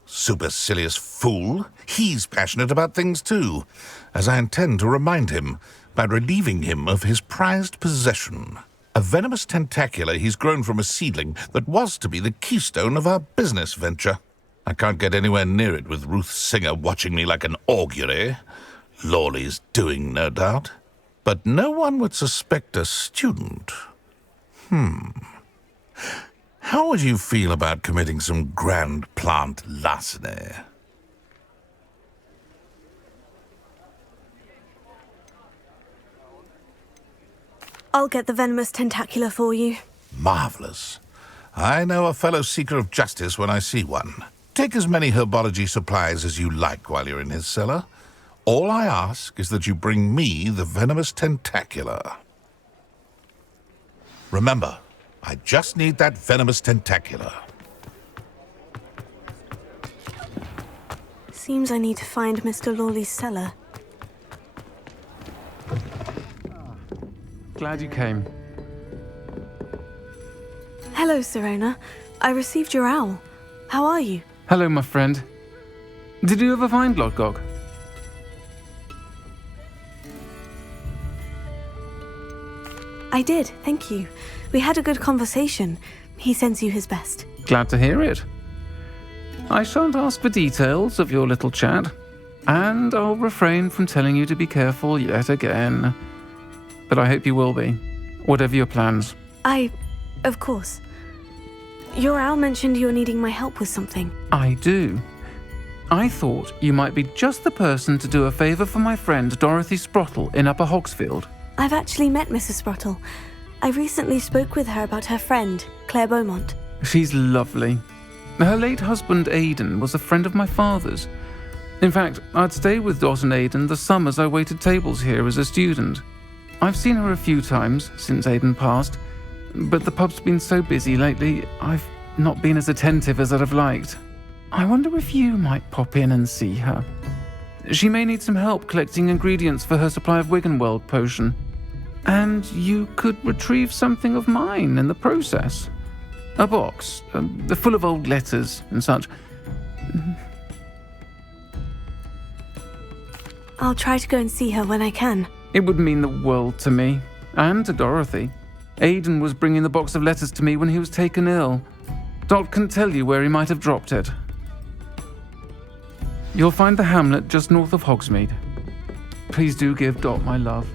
Supercilious fool. He's passionate about things too, as I intend to remind him by relieving him of his prized possession. A venomous tentacula he's grown from a seedling that was to be the keystone of our business venture. I can't get anywhere near it with Ruth Singer watching me like an augury. Lawley's doing, no doubt. But no one would suspect a student. How would you feel about committing some grand plant larceny? I'll get the venomous tentacula for you. Marvelous. I know a fellow seeker of justice when I see one. Take as many herbology supplies as you like while you're in his cellar. All I ask is that you bring me the venomous tentacula. Remember, I just need that venomous tentacula. Seems I need to find Mr. Lawley's cellar. Glad you came. Hello, Serona. I received your owl. How are you? Hello, my friend. Did you ever find Lodgog? I did, thank you. We had a good conversation. He sends you his best. Glad to hear it. I shan't ask for details of your little chat, and I'll refrain from telling you to be careful yet again. But I hope you will be, whatever your plans. Of course. Your owl mentioned you were needing my help with something. I do. I thought you might be just the person to do a favour for my friend Dorothy Sprottle in Upper Hogsfield. I've actually met Mrs. Sprottle. I recently spoke with her about her friend, Claire Beaumont. She's lovely. Her late husband Aidan was a friend of my father's. In fact, I'd stay with Dot and Aidan the summers I waited tables here as a student. I've seen her a few times since Aidan passed, but the pub's been so busy lately, I've not been as attentive as I'd have liked. I wonder if you might pop in and see her. She may need some help collecting ingredients for her supply of Wiggenweld potion. And you could retrieve something of mine in the process. A box, full of old letters and such. I'll try to go and see her when I can. It would mean the world to me, and to Dorothy. Aidan was bringing the box of letters to me when he was taken ill. Dot can tell you where he might have dropped it. You'll find the hamlet just north of Hogsmeade. Please do give Dot my love.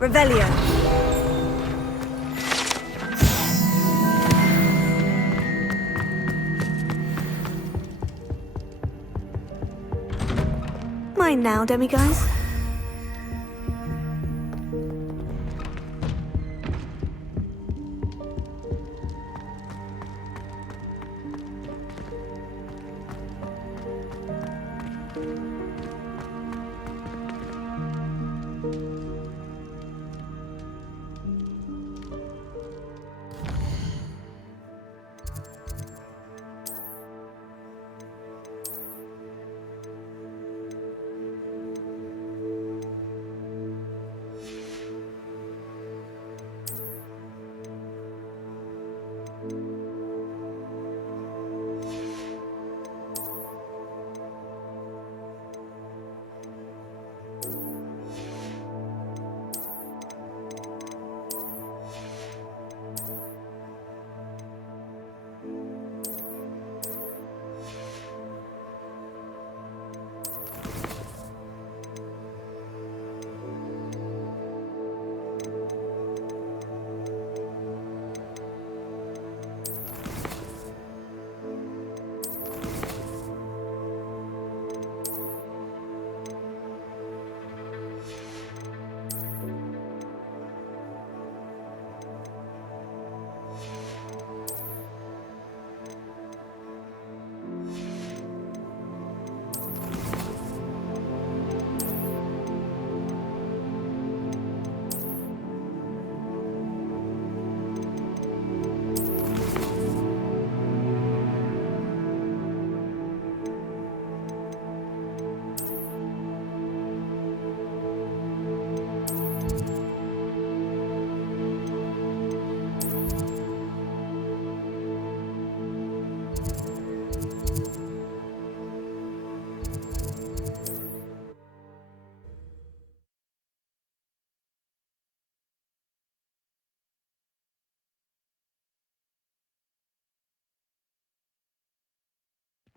Revelio. fine now, demiguise?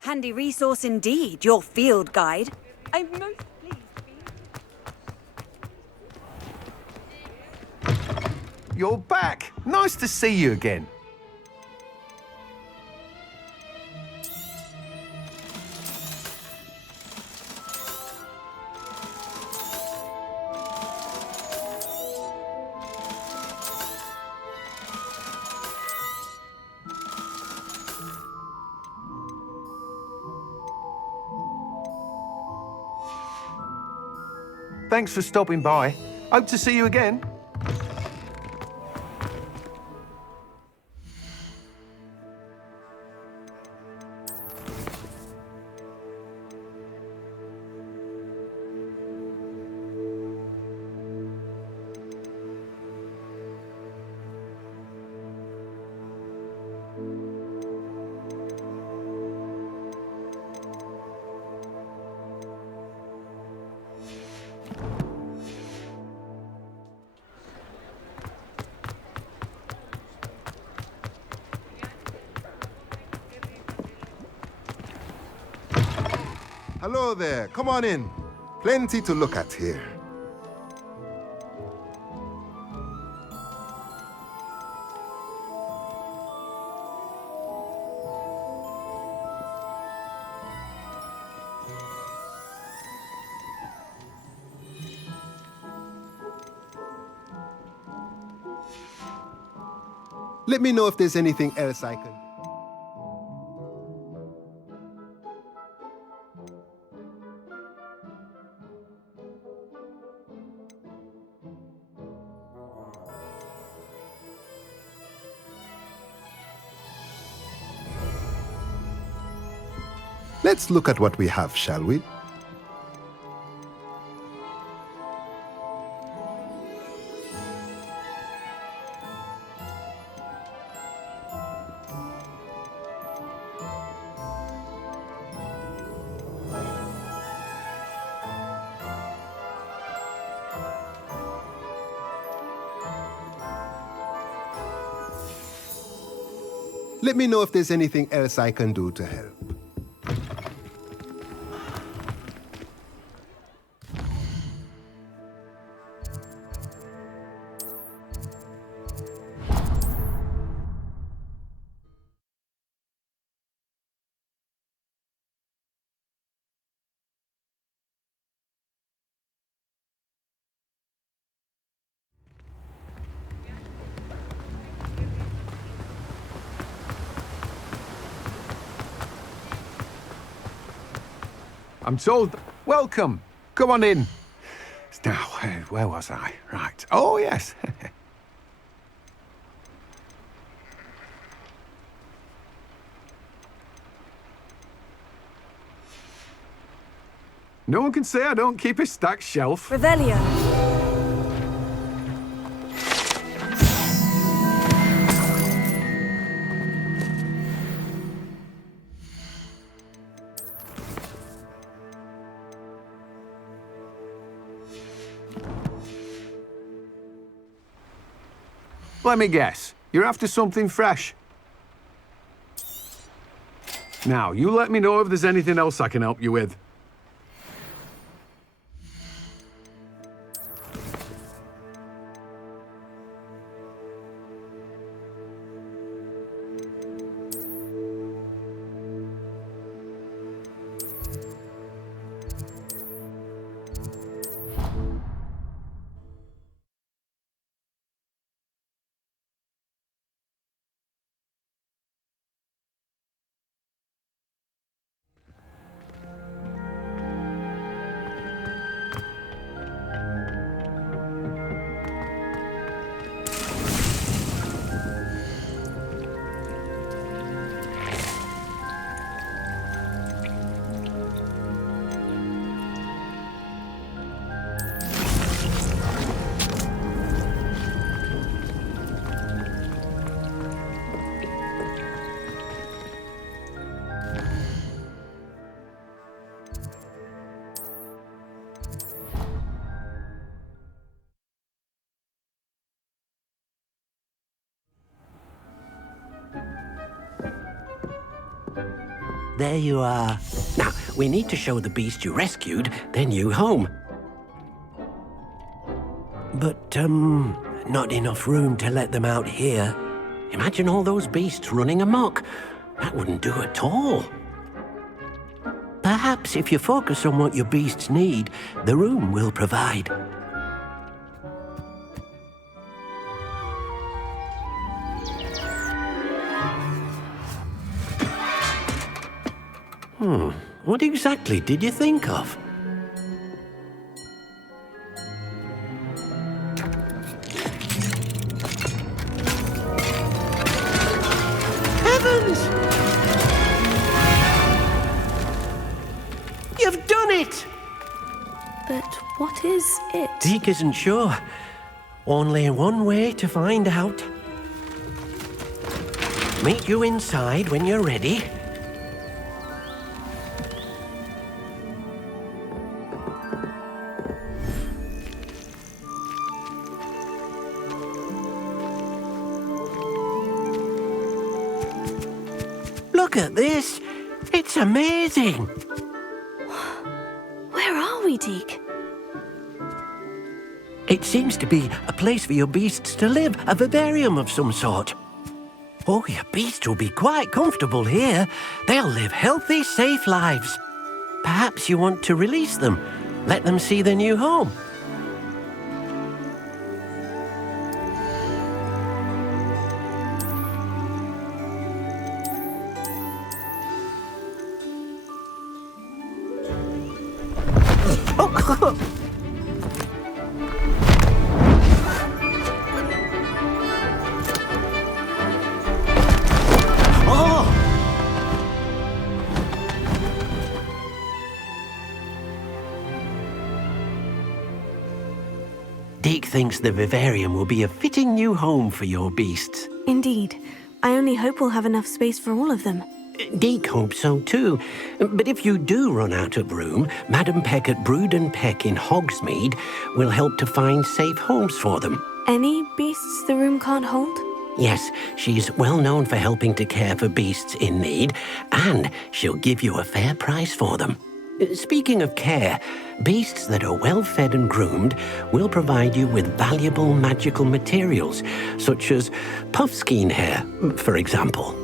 Handy resource indeed, your field guide. I'm most You're back. Nice to see you again. Thanks for stopping by. Hope to see you again. Hello there, come on in. Plenty to look at here. Let me know if there's anything else I can... Let's look at what we have, shall we? Let me know if there's anything else I can do to help. I'm told... Welcome. Come on in. Now, where was I? Right. Oh, yes. No one can say I don't keep a stacked shelf. Revelio. Let me guess. You're after something fresh. Now, you let me know if there's anything else I can help you with. There you are. Now, we need to show the beast you rescued their new home. But, not enough room to let them out here. Imagine all those beasts running amok. That wouldn't do at all. Perhaps if you focus on what your beasts need, the room will provide. What exactly did you think of? Heavens! You've done it! But what is it? Deke isn't sure. Only one way to find out. Meet you inside when you're ready. Look at this! It's amazing! Where are we, Deke? It seems to be a place for your beasts to live, a vivarium of some sort. Oh, your beasts will be quite comfortable here. They'll live healthy, safe lives. Perhaps you want to release them, let them see their new home. Deke thinks the vivarium will be a fitting new home for your beasts. Indeed. I only hope we'll have enough space for all of them. Deke hopes so too. But if you do run out of room, Madam Peck at Brood and Peck in Hogsmeade will help to find safe homes for them. Any beasts the room can't hold? Yes, she's well known for helping to care for beasts in need, and she'll give you a fair price for them. Speaking of care, beasts that are well fed and groomed will provide you with valuable magical materials, such as puffskein hair, for example.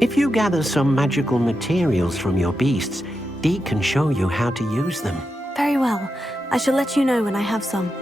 If you gather some magical materials from your beasts, Deke can show you how to use them. Very well. I shall let you know when I have some.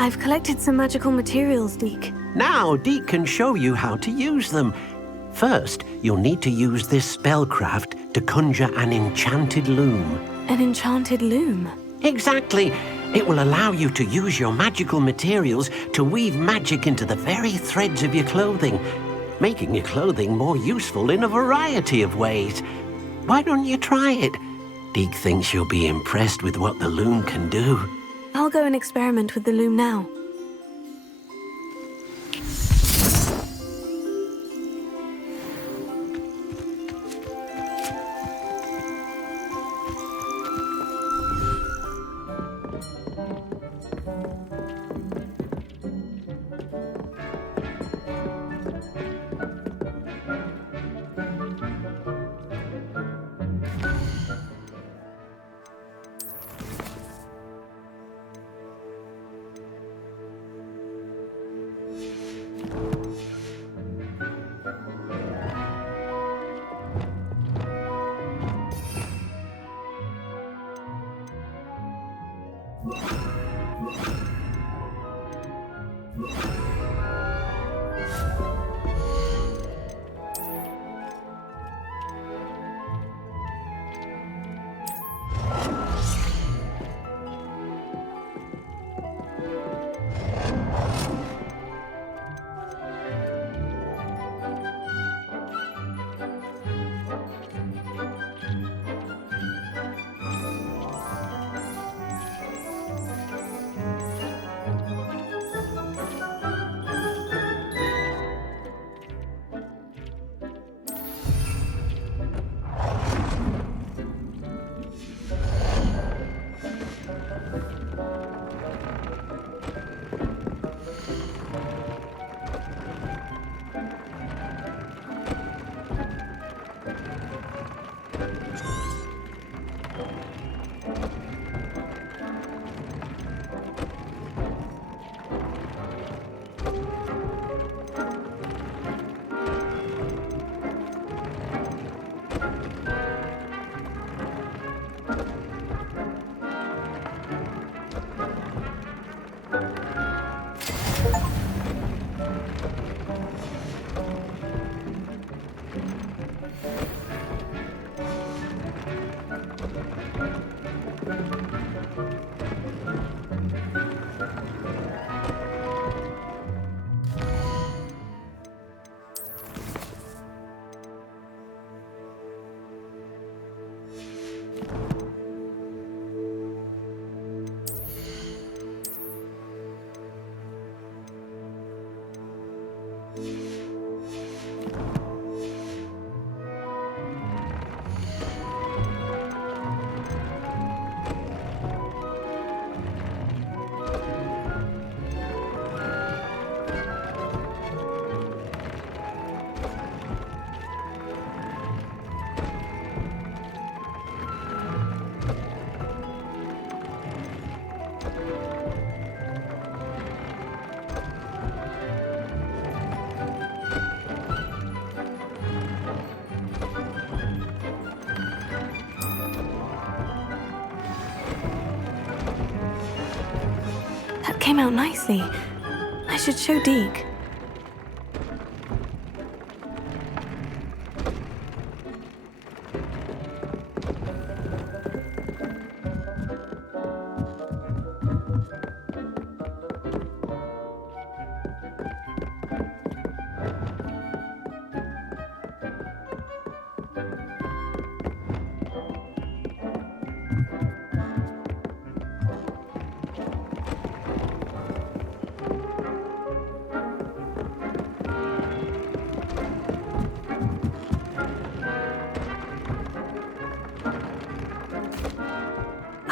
I've collected some magical materials, Deke. Now, Deke can show you how to use them. First, you'll need to use this spellcraft to conjure an enchanted loom. An enchanted loom? Exactly. It will allow you to use your magical materials to weave magic into the very threads of your clothing, making your clothing more useful in a variety of ways. Why don't you try it? Deke thinks you'll be impressed with what the loom can do. I'll go and experiment with the loom now. That came out nicely. I should show Deke.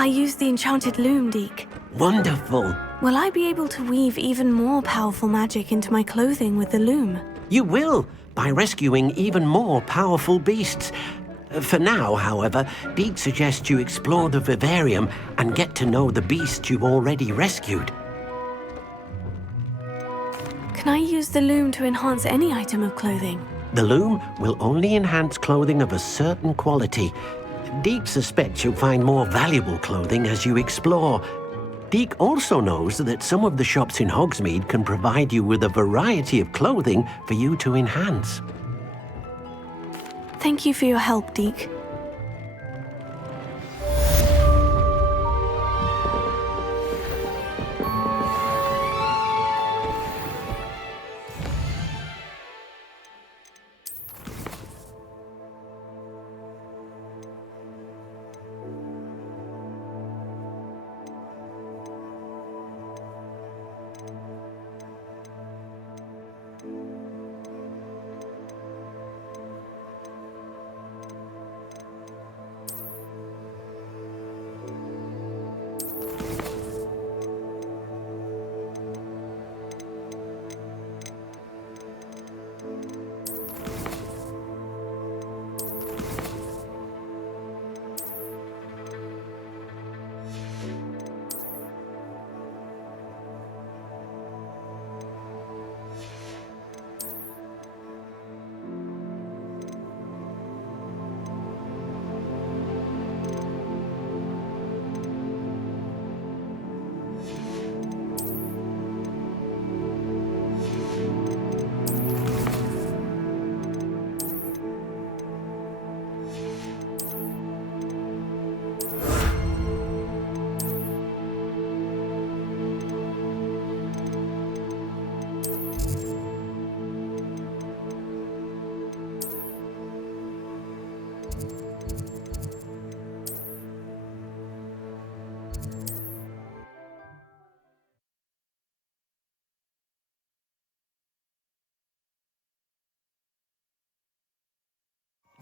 I used the enchanted loom, Deke. Wonderful. Will I be able to weave even more powerful magic into my clothing with the loom? You will, by rescuing even more powerful beasts. For now, however, Deke suggests you explore the vivarium and get to know the beasts you've already rescued. Can I use the loom to enhance any item of clothing? The loom will only enhance clothing of a certain quality. Deke suspects you'll find more valuable clothing as you explore. Deke also knows that some of the shops in Hogsmeade can provide you with a variety of clothing for you to enhance. Thank you for your help, Deke.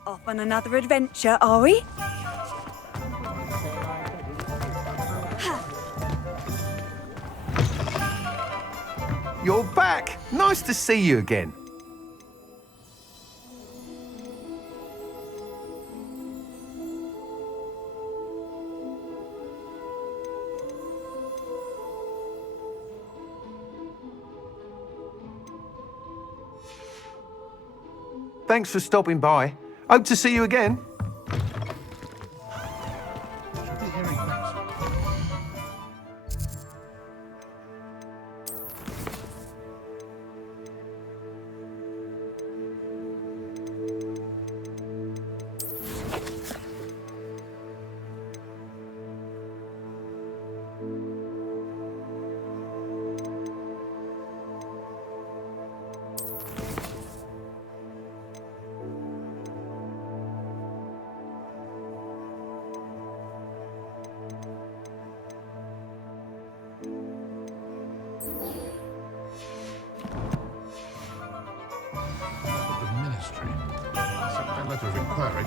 Off on another adventure, are we? You're back! Nice to see you again. Thanks for stopping by. Hope to see you again. Letter of inquiry.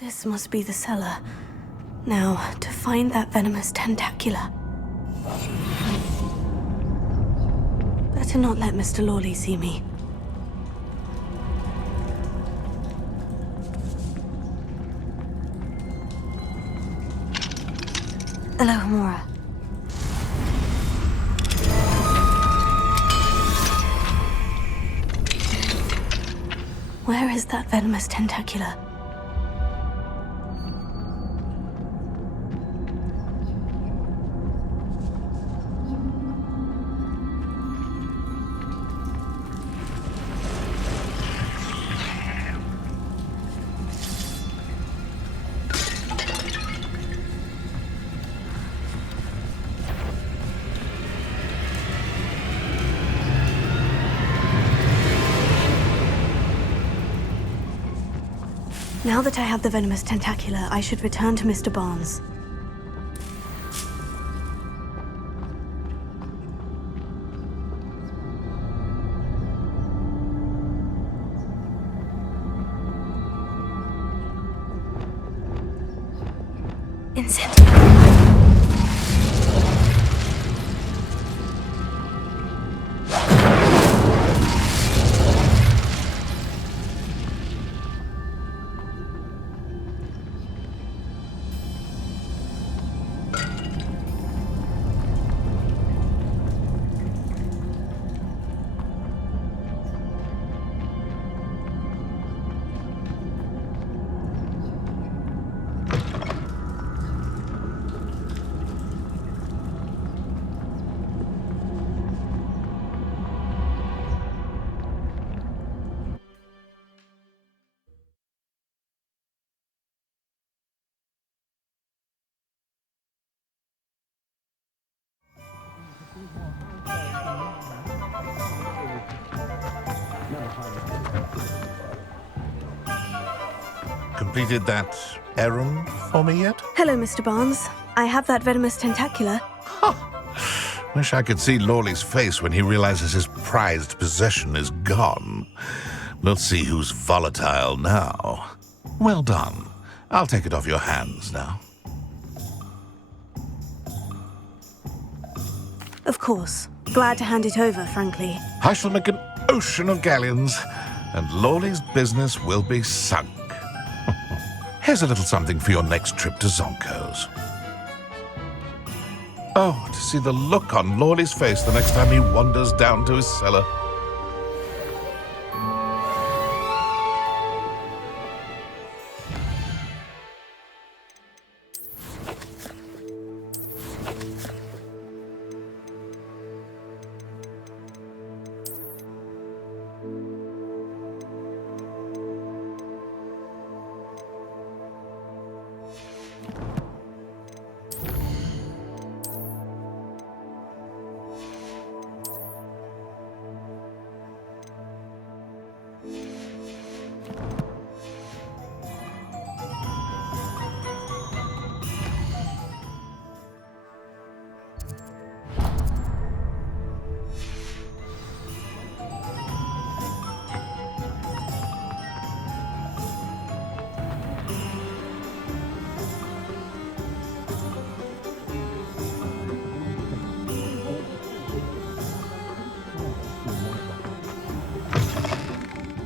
This must be the cellar. Now, to find that venomous tentacula. Better not let Mr. Lawley see me. Alohomora. Where is that venomous tentacula? Now that I have the venomous tentacula, I should return to Mr. Barnes. Incendio. Completed that errand for me yet? Hello, Mr. Barnes. I have that venomous tentacula. Wish I could see Lawley's face when he realizes his prized possession is gone. We'll see who's volatile now. Well done. I'll take it off your hands now. Of course. Glad to hand it over, frankly. I shall make an ocean of galleons, and Lawley's business will be sunk. Here's a little something for your next trip to Zonko's. Oh, to see the look on Lawley's face the next time he wanders down to his cellar.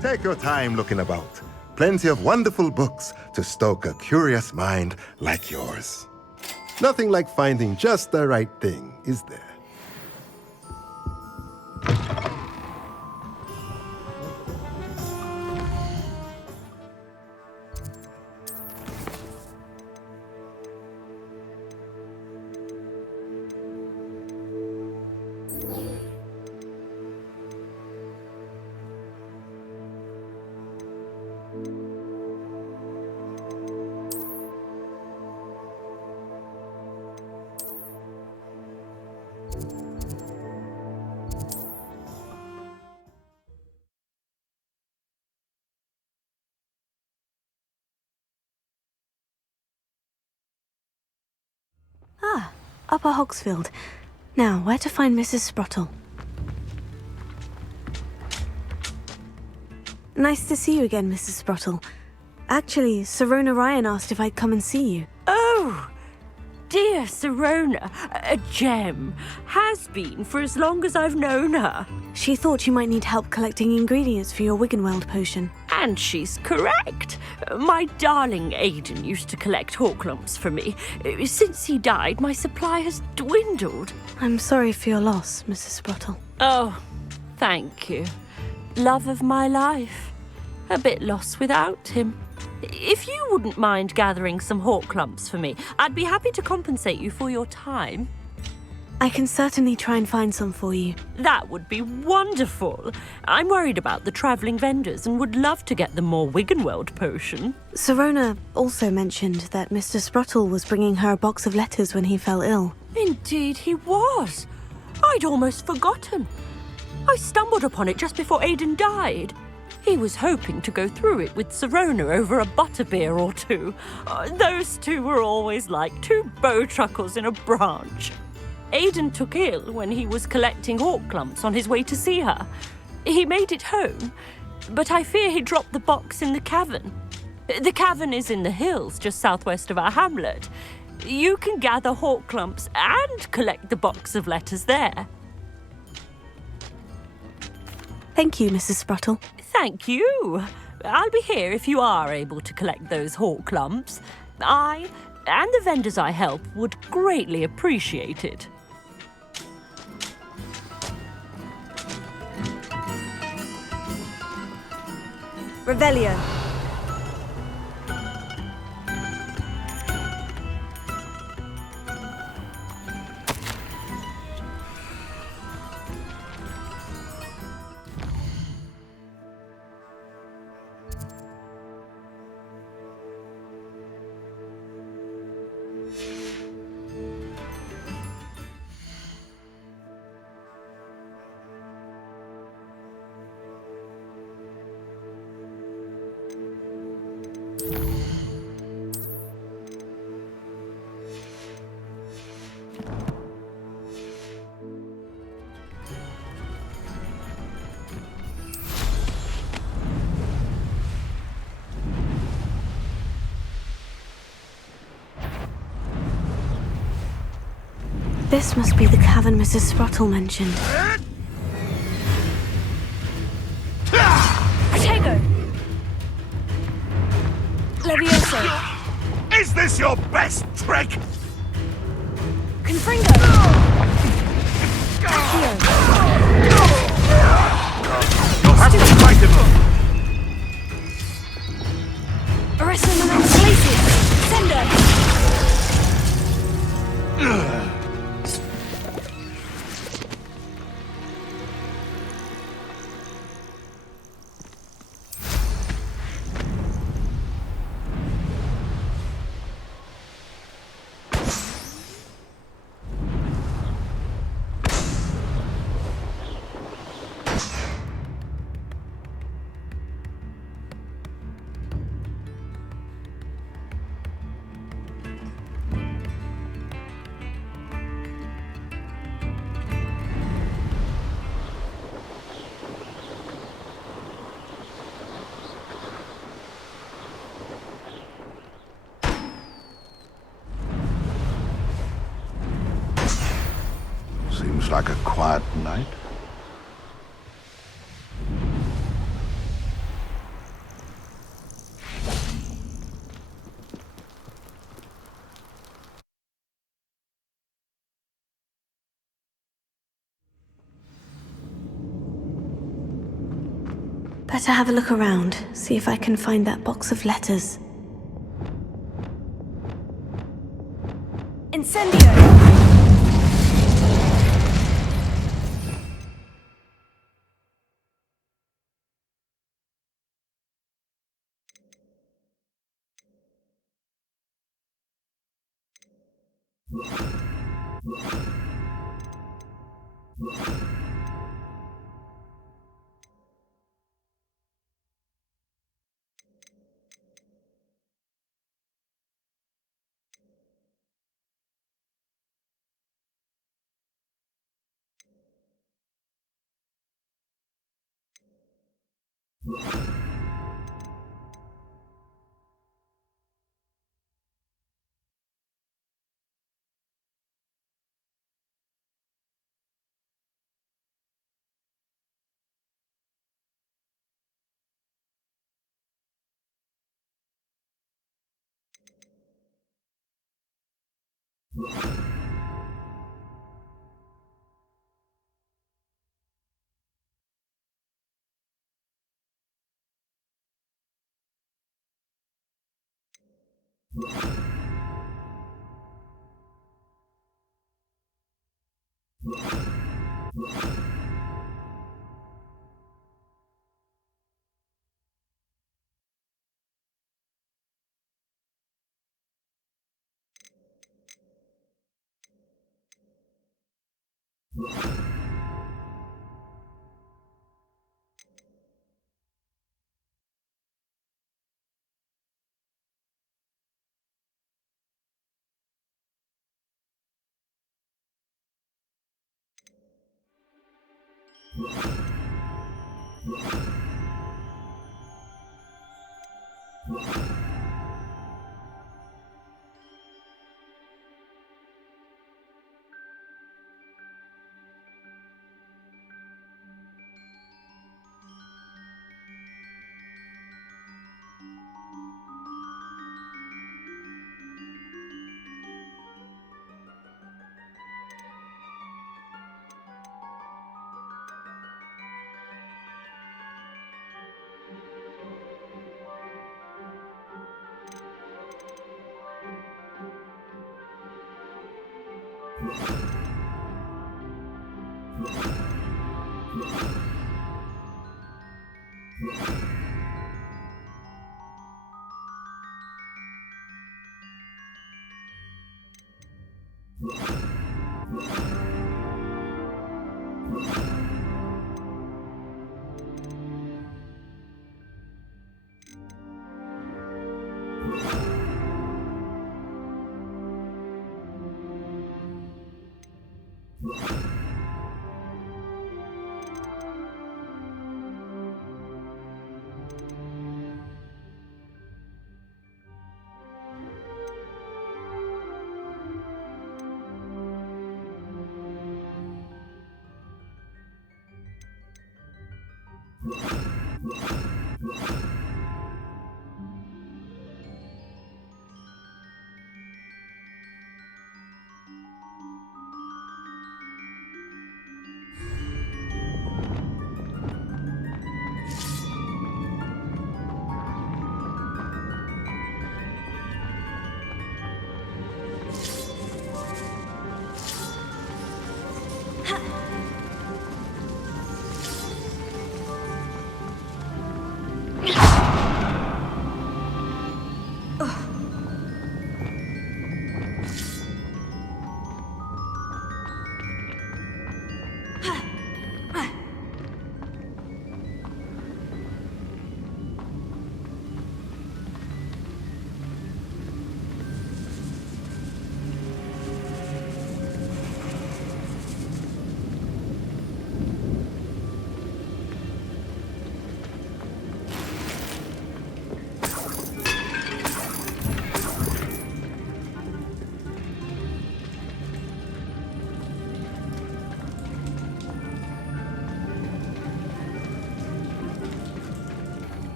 Take your time looking about. Plenty of wonderful books to stoke a curious mind like yours. Nothing like finding just the right thing, is there? Ah, Upper Hogsfield. Now, where to find Mrs. Sprottle? Nice to see you again, Mrs. Sprottle. Actually, Sirona Ryan asked if I'd come and see you. Oh, dear Sirona, a gem. Has been for as long as I've known her. She thought you might need help collecting ingredients for your Wiggenweld potion. And she's correct. My darling Aidan used to collect hawklumps for me. Since he died, my supply has dwindled. I'm sorry for your loss, Mrs. Sprottle. Oh, thank you. Love of my life. A bit lost without him. If you wouldn't mind gathering some hawklumps for me, I'd be happy to compensate you for your time. I can certainly try and find some for you. That would be wonderful. I'm worried about the travelling vendors and would love to get them more Wiggenweld potion. Sirona also mentioned that Mr. Sprottle was bringing her a box of letters when he fell ill. Indeed he was. I'd almost forgotten. I stumbled upon it just before Aidan died. He was hoping to go through it with Sirona over a butterbeer or two. Those two were always like two bowtruckles in a branch. Aidan took ill when he was collecting hawk clumps on his way to see her. He made it home, but I fear he dropped the box in the cavern. The cavern is in the hills just southwest of our hamlet. You can gather hawk clumps and collect the box of letters there. Thank you, Mrs. Spruttle. Thank you. I'll be here if you are able to collect those hawk clumps. I and the vendors I help would greatly appreciate it. Revelio. This must be the cavern Mrs. Spruttle mentioned. Protego! Levioso! Is this your best trick? Confringo! Accio! You'll have to fight him! Arresto Glacius! Sender! Seems like a quiet night. Better have a look around, see if I can find that box of letters. Incendio!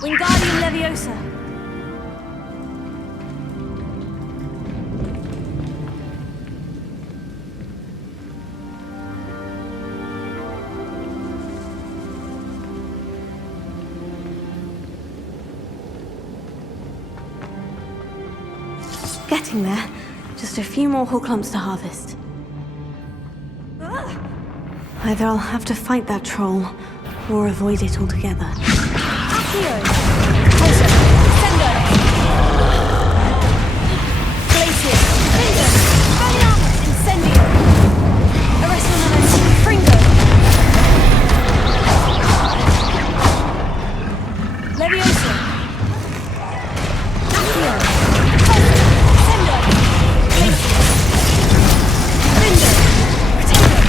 Wingardium Leviosa. Getting there. Just a few more hull clumps to harvest. Either I'll have to fight that troll, or avoid it altogether. Accio! Pulsar! Sendo! Glacier! Finger! Valiamus! Incendio! Arresto Momentum! Fringo! Leviosa! Accio! Pulsar! Sendo! Glacier! Finger! Protego!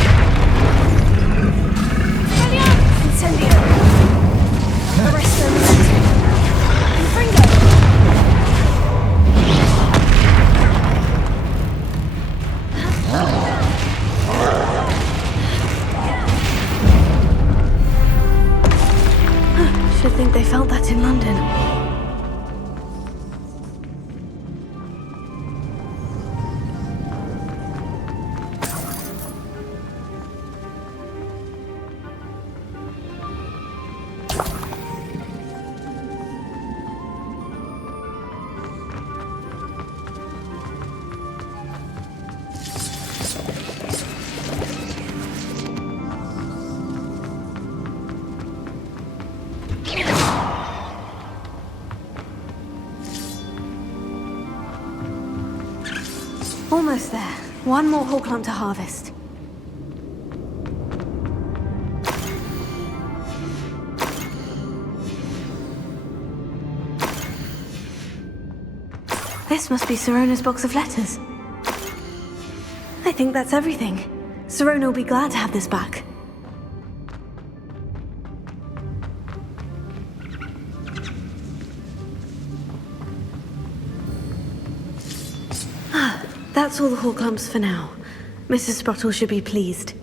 Valiamus! Incendio! Arresto Momentum! Fringo! Should think they felt that in London. Almost there. One more hull clump to harvest. This must be Sirona's box of letters. I think that's everything. Sirona will be glad to have this back. That's all the Horklumps for now. Mrs. Sprottle should be pleased.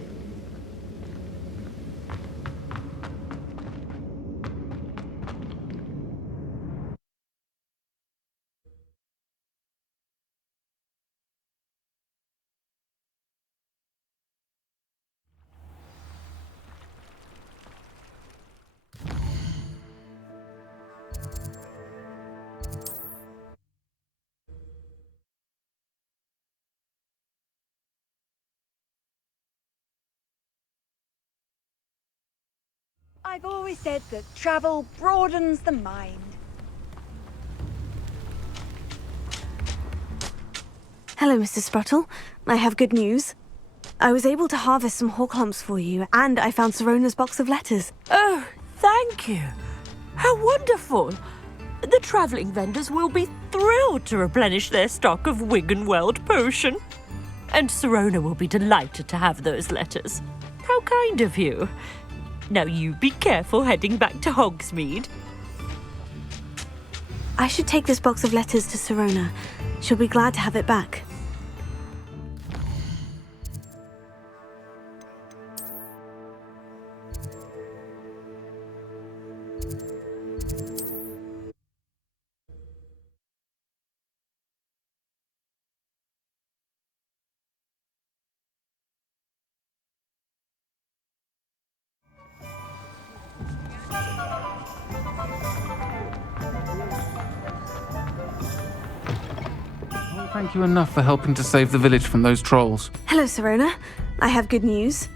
I've always said that travel broadens the mind. Hello, Mrs. Sprottle. I have good news. I was able to harvest some Horklumps for you, and I found Sirona's box of letters. Oh, thank you. How wonderful. The travelling vendors will be thrilled to replenish their stock of Wiggenweld potion. And Sirona will be delighted to have those letters. How kind of you. Now you be careful heading back to Hogsmeade. I should take this box of letters to Sirona. She'll be glad to have it back. Thank you enough for helping to save the village from those trolls. Hello, Sirona. I have good news.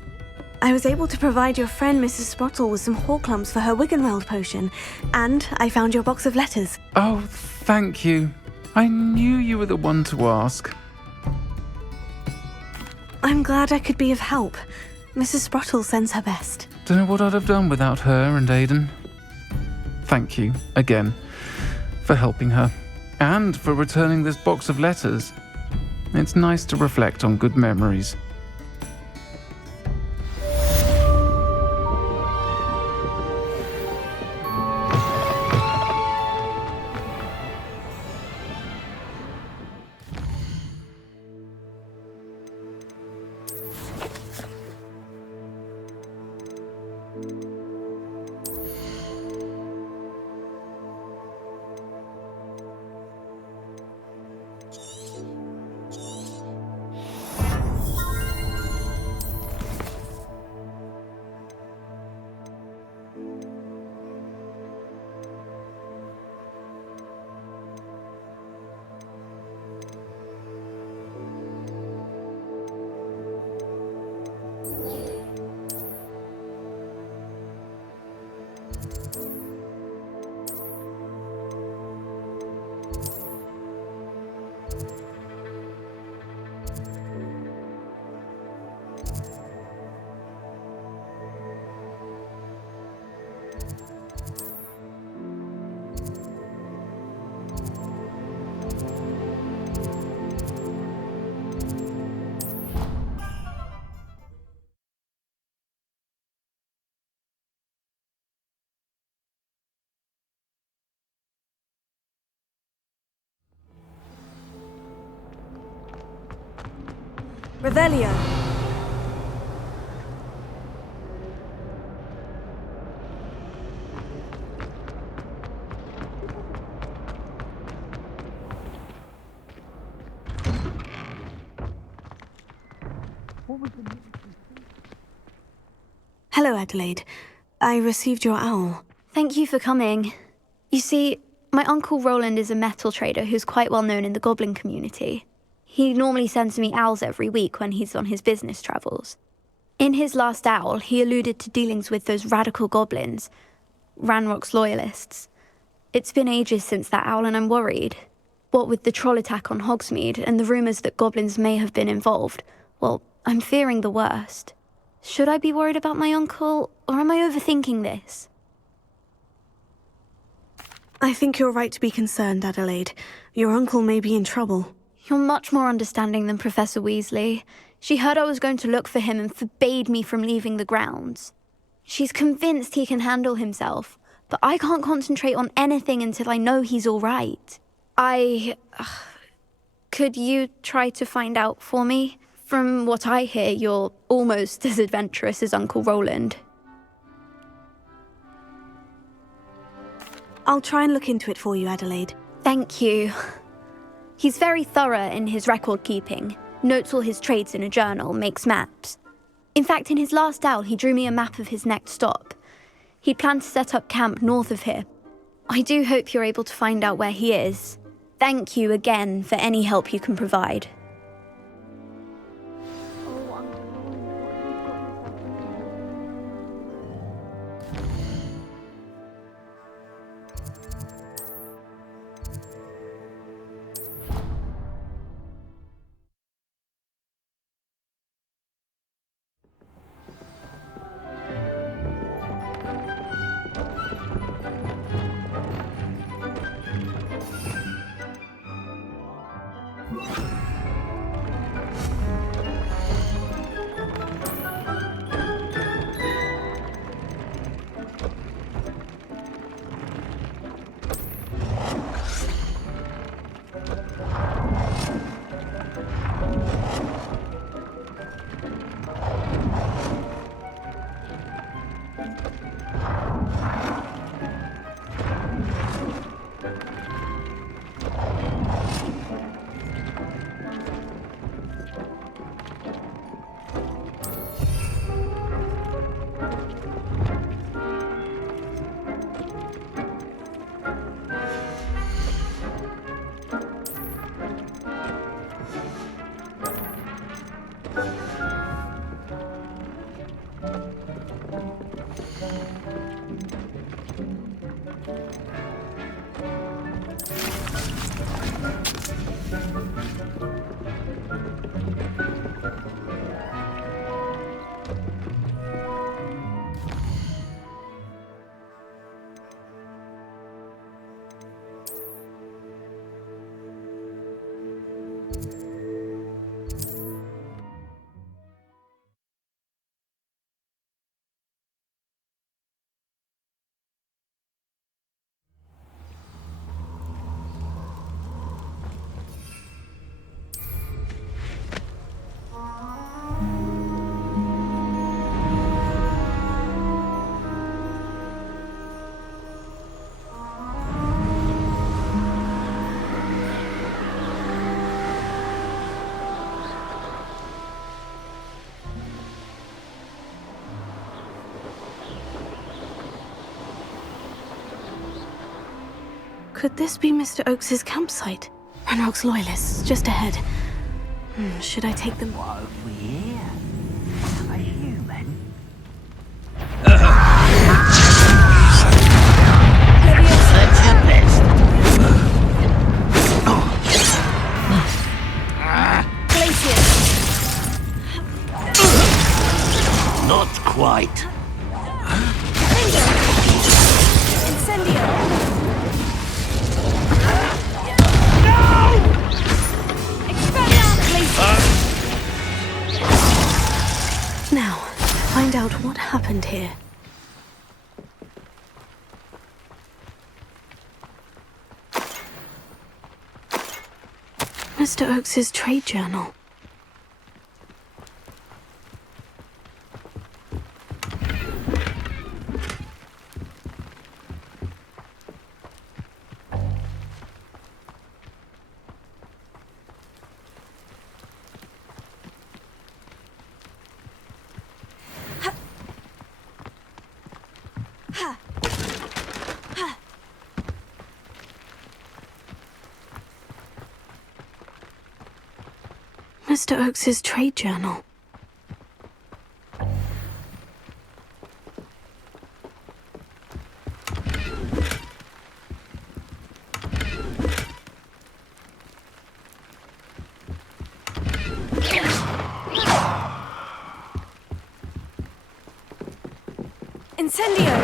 I was able to provide your friend Mrs. Sprottle with some Horklumps for her Wiggenweld potion, and I found your box of letters. Oh, thank you. I knew you were the one to ask. I'm glad I could be of help. Mrs. Sprottle sends her best. Don't know what I'd have done without her and Aidan. Thank you, again, for helping her. And for returning this box of letters. It's nice to reflect on good memories. Revelio. Hello, Adelaide. I received your owl. Thank you for coming. You see, my Uncle Roland is a metal trader who's quite well known in the goblin community. He normally sends me owls every week when he's on his business travels. In his last owl, he alluded to dealings with those radical goblins, Ranrock's loyalists. It's been ages since that owl and I'm worried. What with the troll attack on Hogsmeade and the rumours that goblins may have been involved, well, I'm fearing the worst. Should I be worried about my uncle, or am I overthinking this? I think you're right to be concerned, Adelaide. Your uncle may be in trouble. You're much more understanding than Professor Weasley. She heard I was going to look for him and forbade me from leaving the grounds. She's convinced he can handle himself, but I can't concentrate on anything until I know he's all right. Could you try to find out for me? From what I hear, you're almost as adventurous as Uncle Roland. I'll try and look into it for you, Adelaide. Thank you. He's very thorough in his record keeping, notes all his trades in a journal, makes maps. In fact, in his last owl, he drew me a map of his next stop. He'd planned to set up camp north of here. I do hope you're able to find out where he is. Thank you again for any help you can provide. Could this be Mr. Oakes's campsite? Ranrock's loyalists, just ahead. Should I take them? What have we here? A human? Such a best. Not quite. Now, find out what happened here. Mr. Oakes's trade journal. Mr. Oakes's trade journal. Incendio!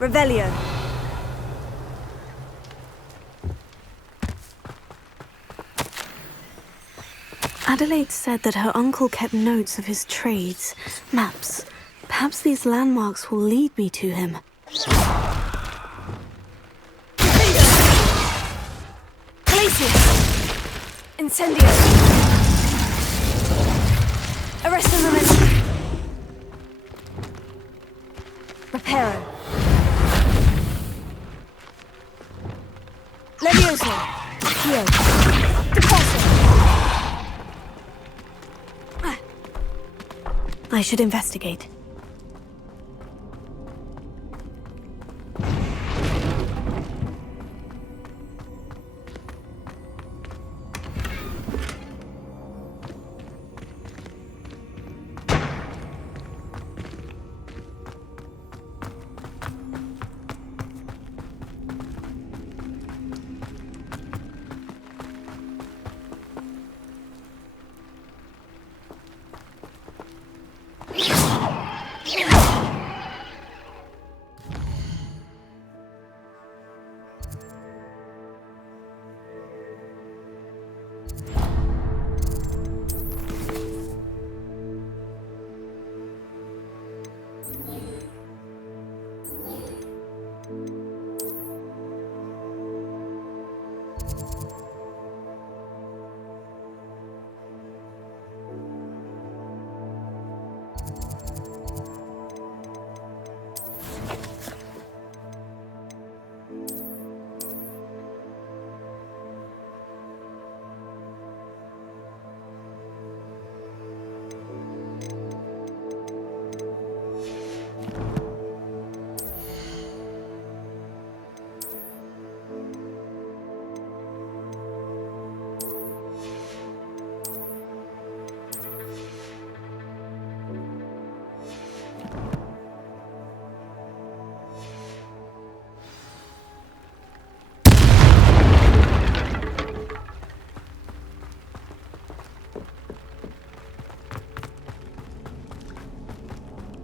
Revelio. Adelaide said that her uncle kept notes of his trades, maps. Perhaps these landmarks will lead me to him. Glacius! Incendio! Arresto momentum! Reparo! Levioso! Accio! Deposit! I should investigate.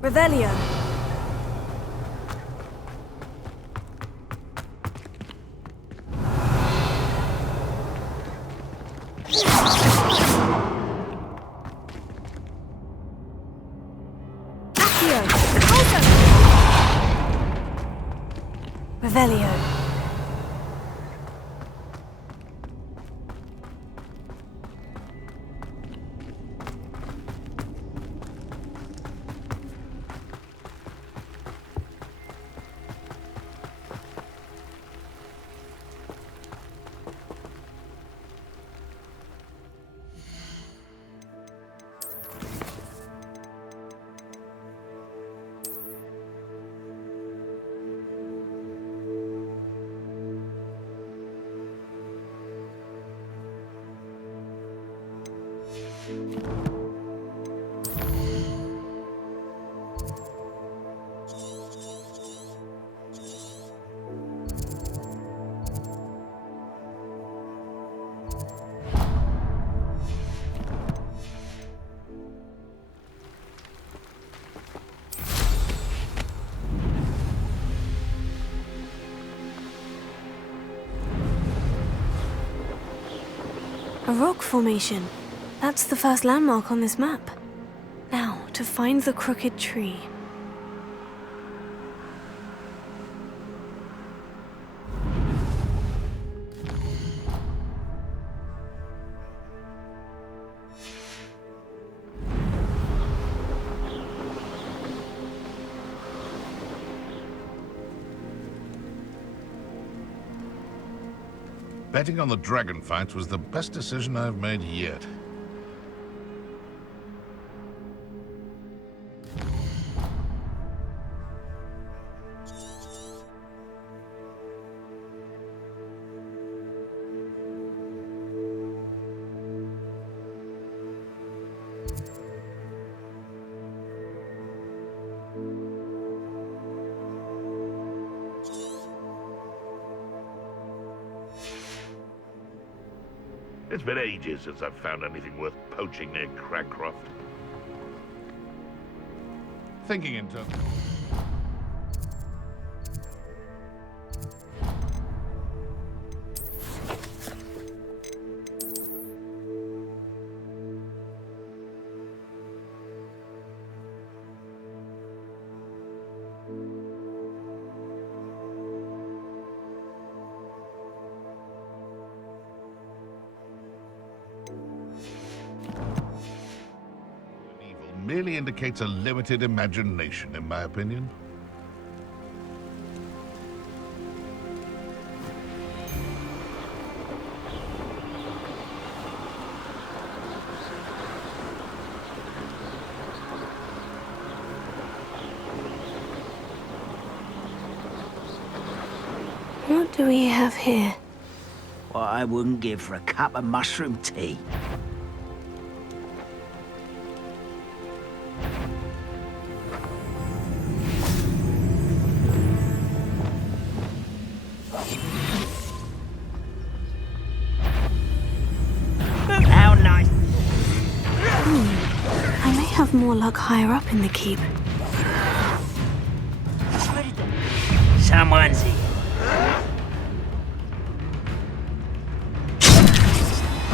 Revelio. Revelio. A rock formation. That's the first landmark on this map. Now, to find the crooked tree. Betting on the dragon fight was the best decision I've made yet. It's been ages since I've found anything worth poaching near Cragcroft. Thinking in terms... merely indicates a limited imagination, in my opinion. What do we have here? What I wouldn't give for a cup of mushroom tea. How nice. I may have more luck higher up in the keep. Someone's here.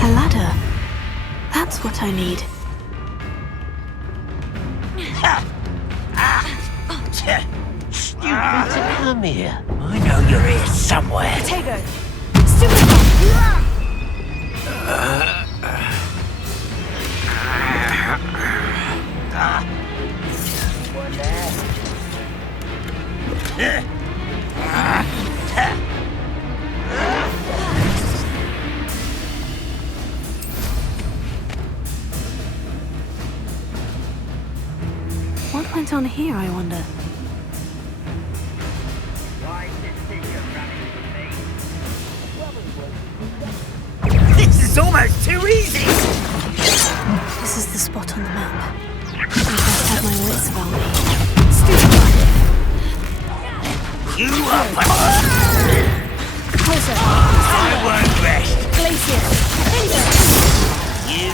A ladder. That's what I need. Stupid to come here. I know you're here somewhere. Tego! What went on here, I wonder? This is almost too easy! This is the spot on the map. I best have my wits about me. You are Closer! I won't rest! Glacier! You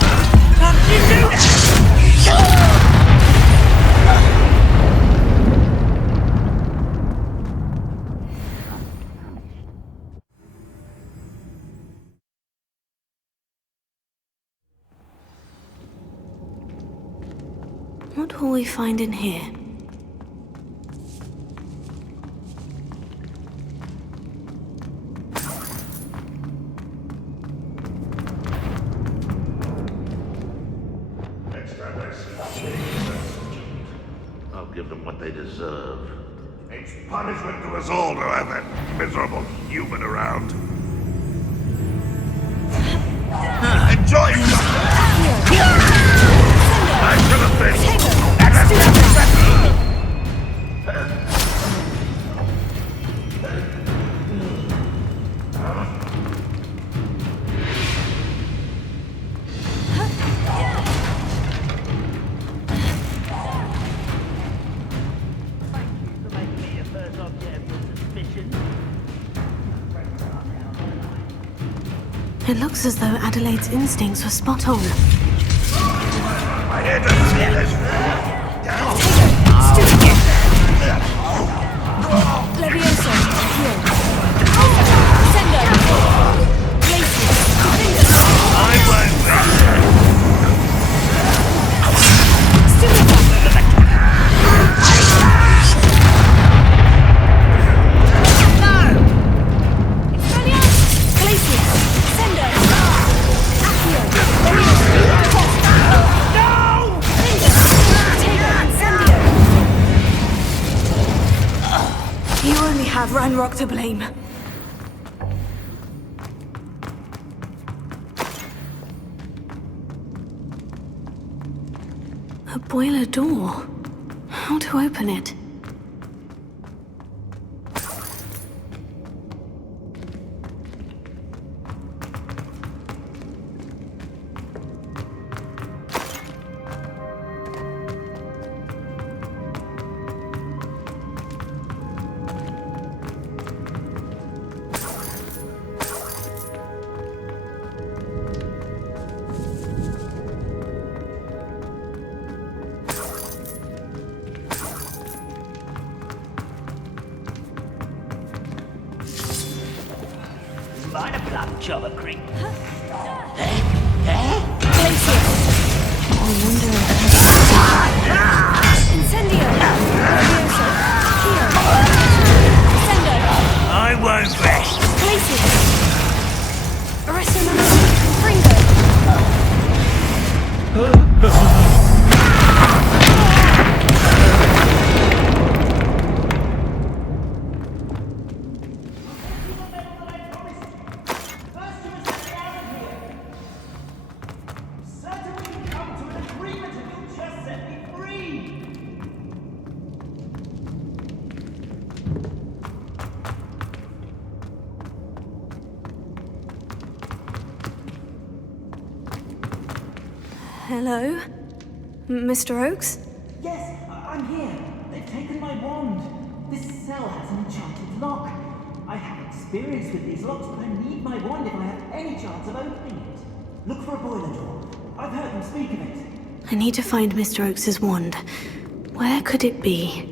can't do that! What will we find in here? give them what they deserve. It's punishment to us all to have that miserable human around. Enjoy I should have It looks as though Adelaide's instincts were spot on. I had to see this. Leviosa, here. Sendo. Glacius. I won't You only have Ranrock to blame. A boiler door. How to open it? Mine a plum job of cream. Incendio! Leviosa! Here! Sendo! I won't rest. Glacius! Arresto Fringo! Hello? Mr. Oakes? Yes, I'm here. They've taken my wand. This cell has an enchanted lock. I have experience with these locks, but I need my wand if I have any chance of opening it. Look for a boiler door. I've heard them speak of it. I need to find Mr. Oakes' wand. Where could it be?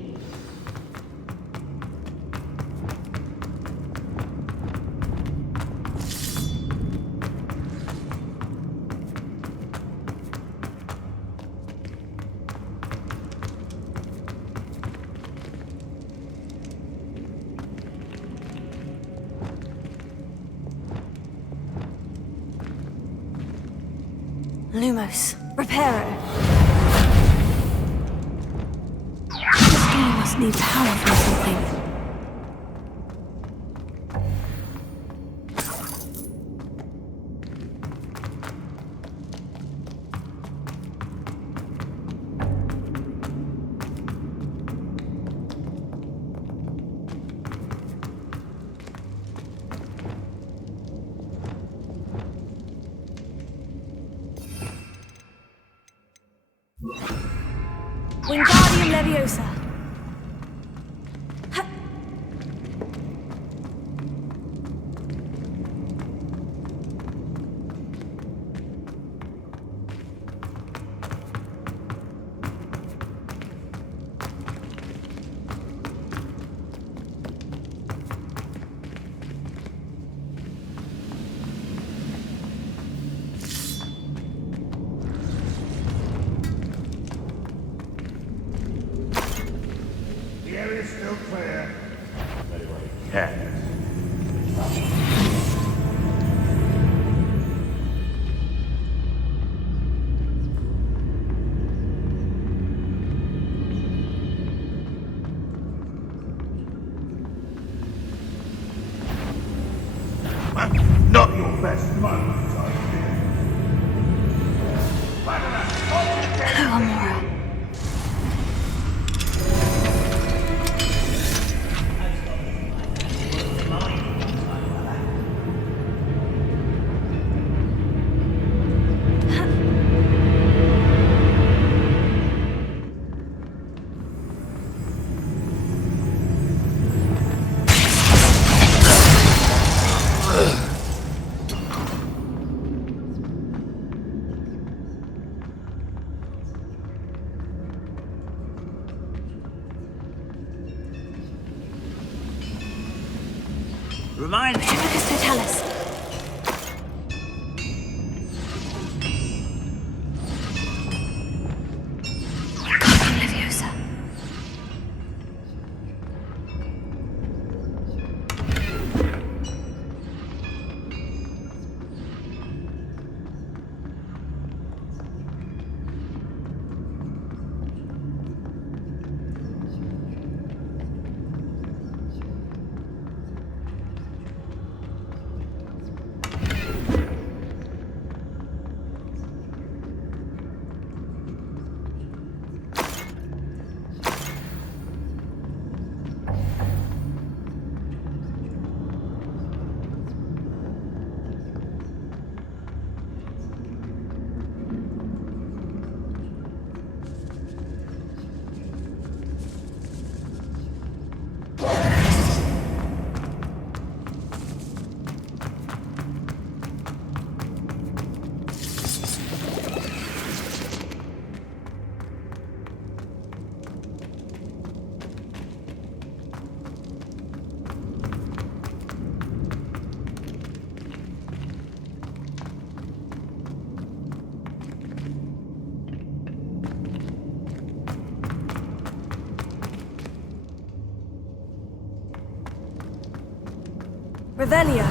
Lumos, Reparo. This game must need power from something. Wingardium Leviosa. Remind me. Lucas Totalis. Leviosa. Revelio.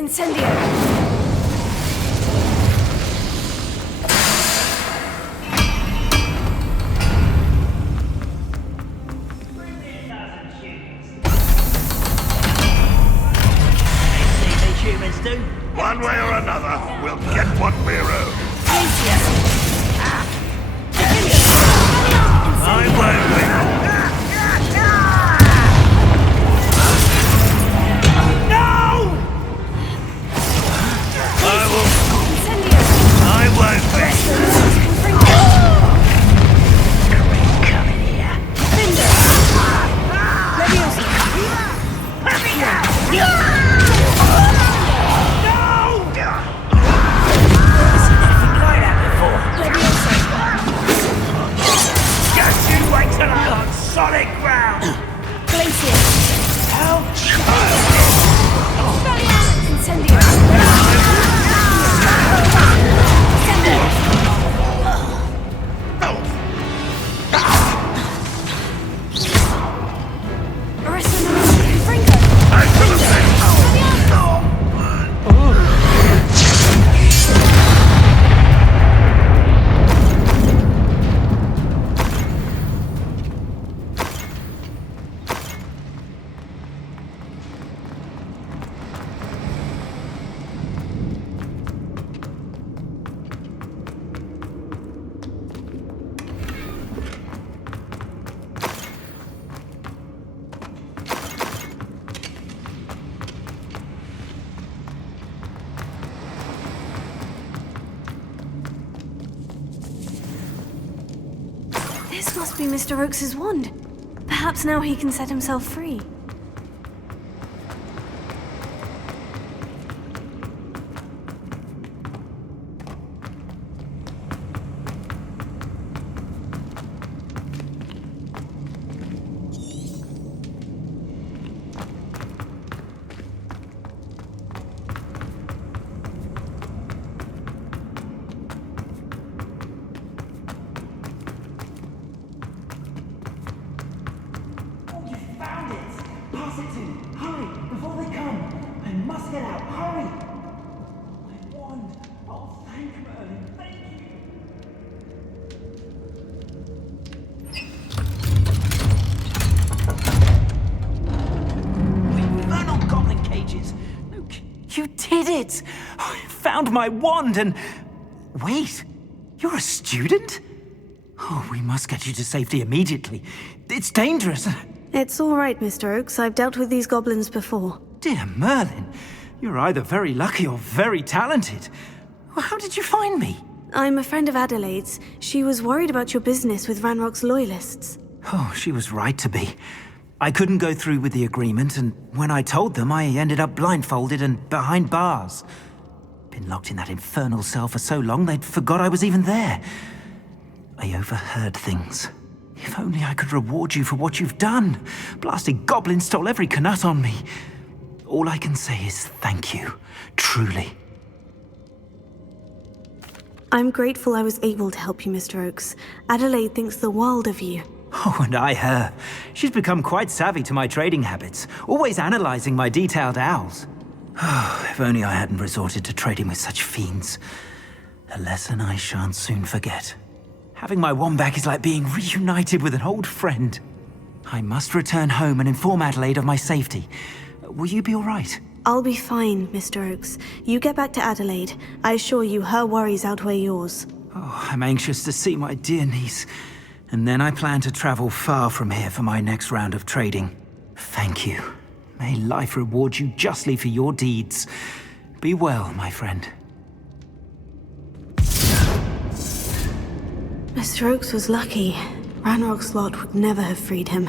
Incendio. One way or another, we'll get what we're owed. I won't win. Solid ground! Glacier. Ouch! Incendio. This must be Mr. Oakes's wand. Perhaps now he can set himself free. found my wand and... Wait, you're a student? Oh, we must get you to safety immediately. It's dangerous. It's all right, Mr. Oakes. I've dealt with these goblins before. Dear Merlin, you're either very lucky or very talented. Well, how did you find me? I'm a friend of Adelaide's. She was worried about your business with Ranrock's loyalists. Oh, she was right to be. I couldn't go through with the agreement, and when I told them, I ended up blindfolded and behind bars. Been locked in that infernal cell for so long, they'd forgot I was even there. I overheard things. If only I could reward you for what you've done. Blasted goblin stole every Knut on me. All I can say is thank you, truly. I'm grateful I was able to help you, Mr. Oakes. Adelaide thinks the world of you. Oh, and I her. She's become quite savvy to my trading habits, always analyzing my detailed owls. Oh, if only I hadn't resorted to trading with such fiends. A lesson I shan't soon forget. Having my wand back is like being reunited with an old friend. I must return home and inform Adelaide of my safety. Will you be all right? I'll be fine, Mr. Oakes. You get back to Adelaide. I assure you her worries outweigh yours. Oh, I'm anxious to see my dear niece. And then I plan to travel far from here for my next round of trading. Thank you. May life reward you justly for your deeds. Be well, my friend. Mr. Oakes was lucky. Ranrock's lot would never have freed him.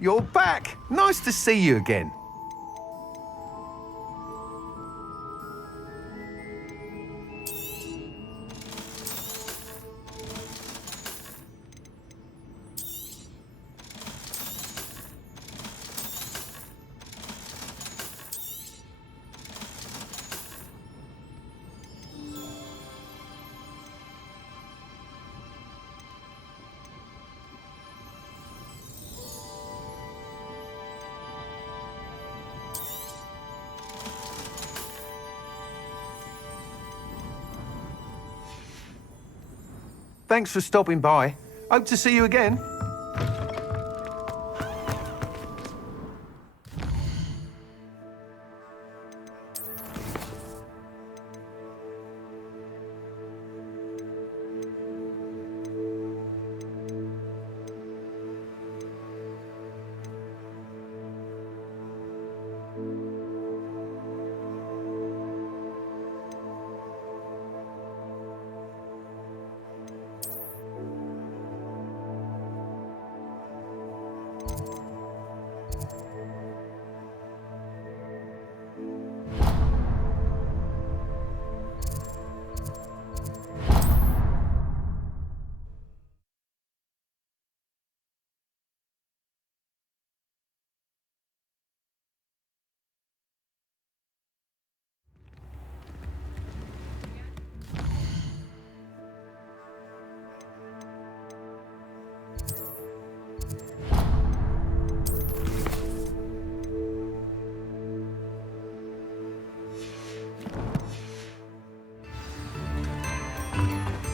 you're back. Nice to see you again. Thanks for stopping by. Hope to see you again.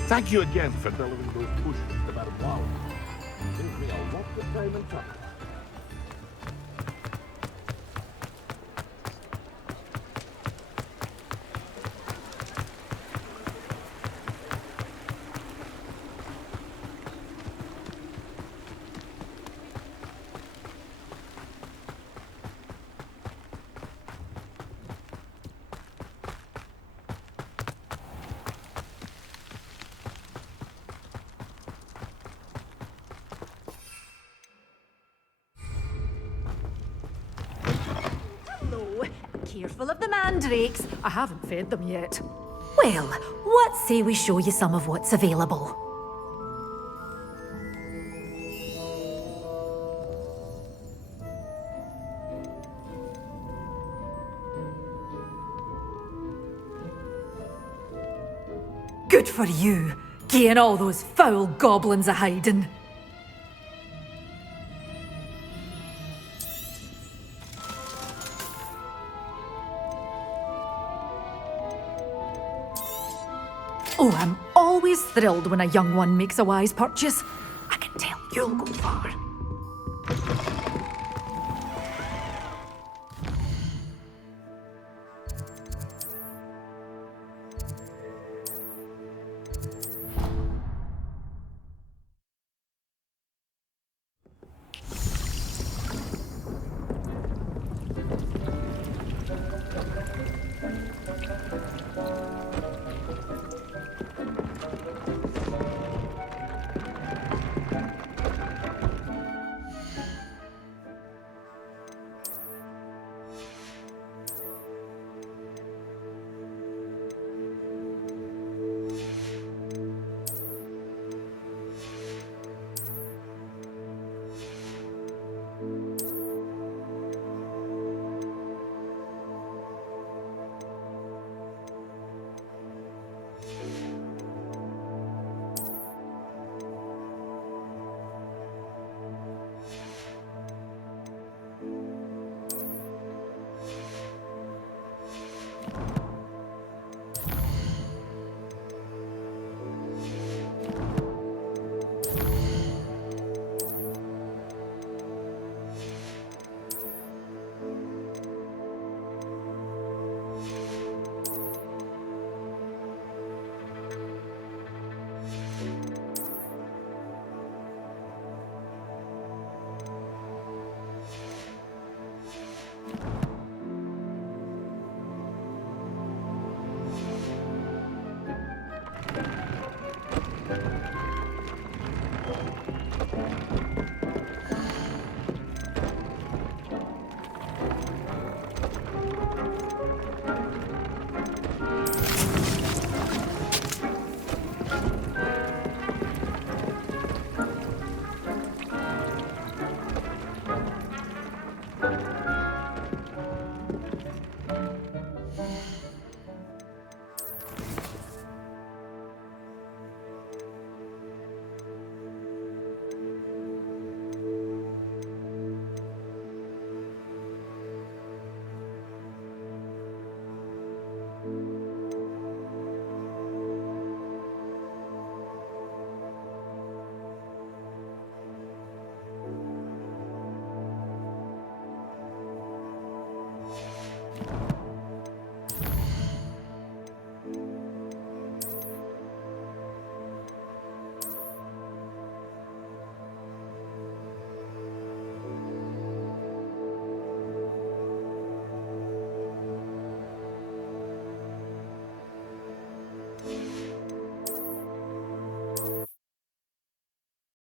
Thank you again for delivering those pushes to that wall. Gives me a lot of time and trouble. Careful of the mandrakes. I haven't fed them yet. Well, what say we show you some of what's available? Good for you, getting all those foul goblins a-hiding. Oh, I'm always thrilled when a young one makes a wise purchase. I can tell you'll go far.